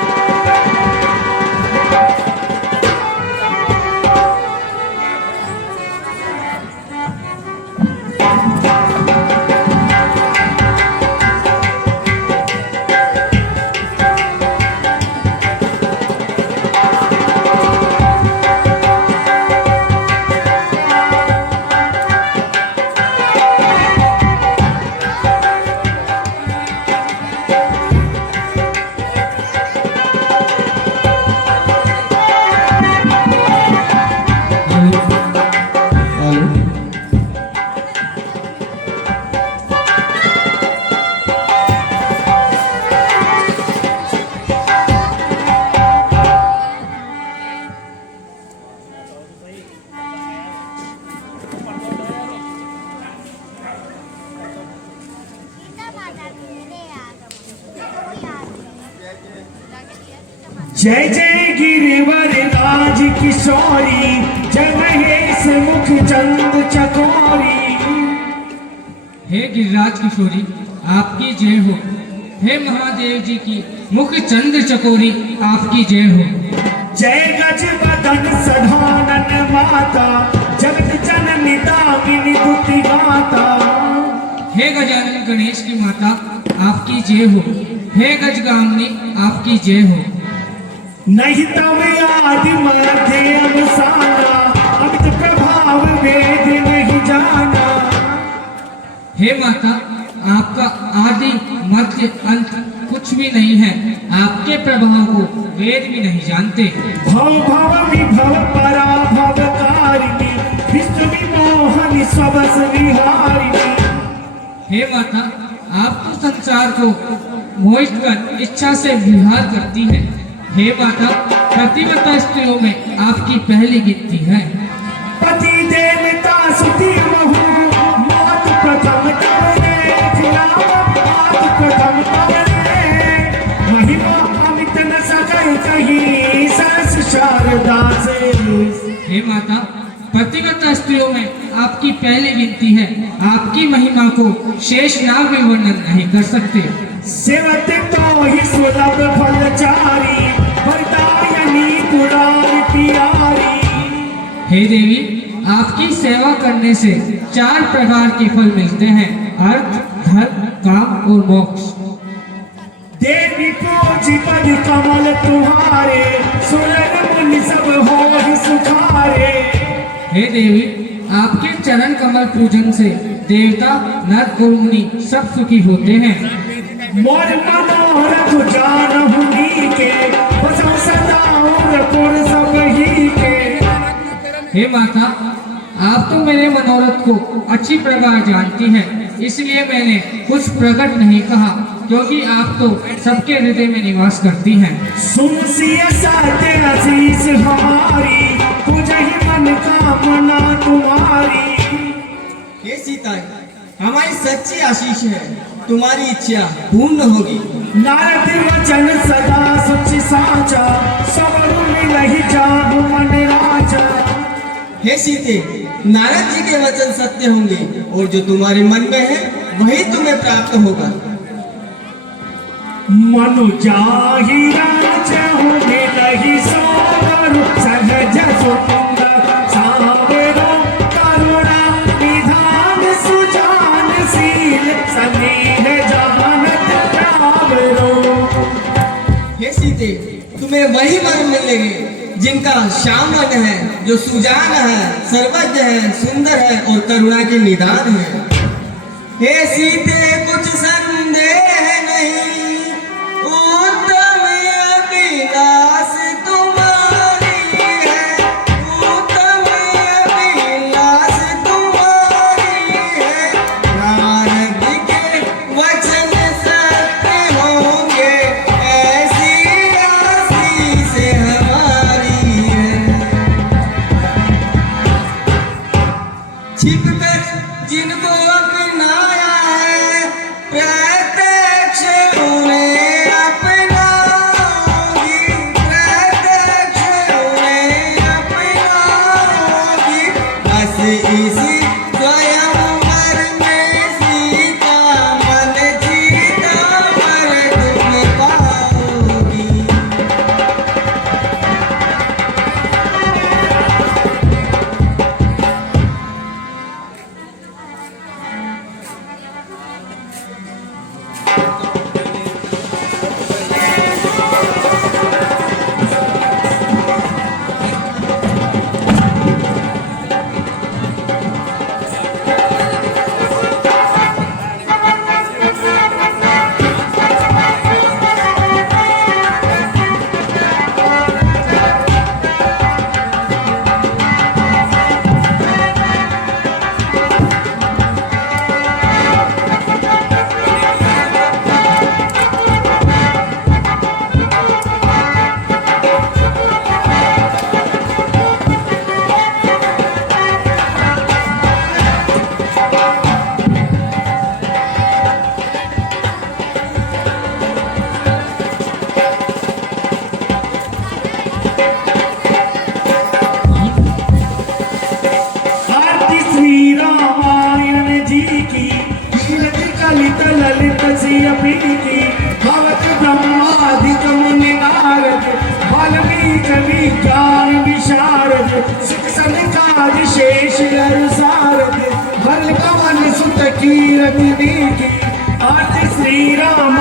जय जय गिरिवर राज किशोरी जय महेश मुख चंद चकोरी। हे गिरिराज किशोरी, आपकी जय हो। हे महादेव जी की मुख चंद्र चकोरी, आपकी जय हो। जय गज बदन सधानन माता जगत जननी दामिनी दुति गाता। हे गजानन गणेश की माता, आपकी जय हो। हे गजगामिनी, आपकी जय हो। नहीं तव आदि मध्य अवसाना अमित प्रभाव वेद नहीं जाना। हे माता, आपका आदि मध्य अंत कुछ भी नहीं है, आपके प्रभाव को वेद भी नहीं जानते। भव भव विभव परा भवकारिणी विष्णु विमोहनी सबस विहारिणी। हे माता, आप तो संसार को मोहित कर इच्छा से विहार करती है। हे माता, प्रतिवता स्त्रियों में आपकी पहली गिनती है। पति देवता सुति महु मात प्रथम तवने खिलाफ मात प्रथम तवने। महिमा अमित न सकल कहीं सरस शारदा से। हे माता, प्रतिवता स्त्रियों में आपकी पहली गिनती है। आपकी महिमा को शेष नाग में वर्णन नहीं कर सकते। सेवत तो ही सुलभ फलचारी वरदायनी पुराण प्यारी। हे देवी, आपकी सेवा करने से 4 प्रकार के फल मिलते हैं। अर्थ, धर्म, काम और मोक्ष। देवी पूजी पद कमल तुम्हारे, सुरन मुनि सब हो सुखारे। हे देवी, आपके चरण कमल पूजन से देवता, नर और मुनि सब सुखी होते हैं। मोर मनोरथ जानहुनी के, बसो सदा और पुर सब ही के। हे माता, आप तो मेरे मनोरथ को अच्छी प्रकार जानती हैं, इसलिए मैंने कुछ प्रकट नहीं कहा, क्योंकि आप तो सबके हृदय में निवास करती हैं। सुन सिया साते आशीष हमारी, तुझहि मन कामना तुम्हारी। हे सीता, हमारी सच्ची आशीष है, तुम्हारी इच्छा पूर्ण होगी। नारद वचन सदा सच साचा, सब मिलहि जाहु मन राजा। हे सीते, नारद जी के वचन सत्य होंगे और जो तुम्हारे मन में है वही तुम्हें प्राप्त होगा। मनु जाहि राजहु मिलहि सोवरु, सहज सुंदर सावरो, करुणा निधान सुजान शील, स्नेह जानत रावरो। हे सीते, तुम्हें वही वर मिलेंगे जिनका श्याम मन है, जो सुजान है, सर्वज्ञ है, सुंदर है और करुणा के निदान है। हे सीते, कुछ संदेह नहीं, उत्तम अभिलाष तुम्हारी है, उत्तम अभिलाष तुम्हारी है। नारद के वचन सत्य होंगे, ऐसी आशीष हमारी है। छिप कर जिनको अपनाया है,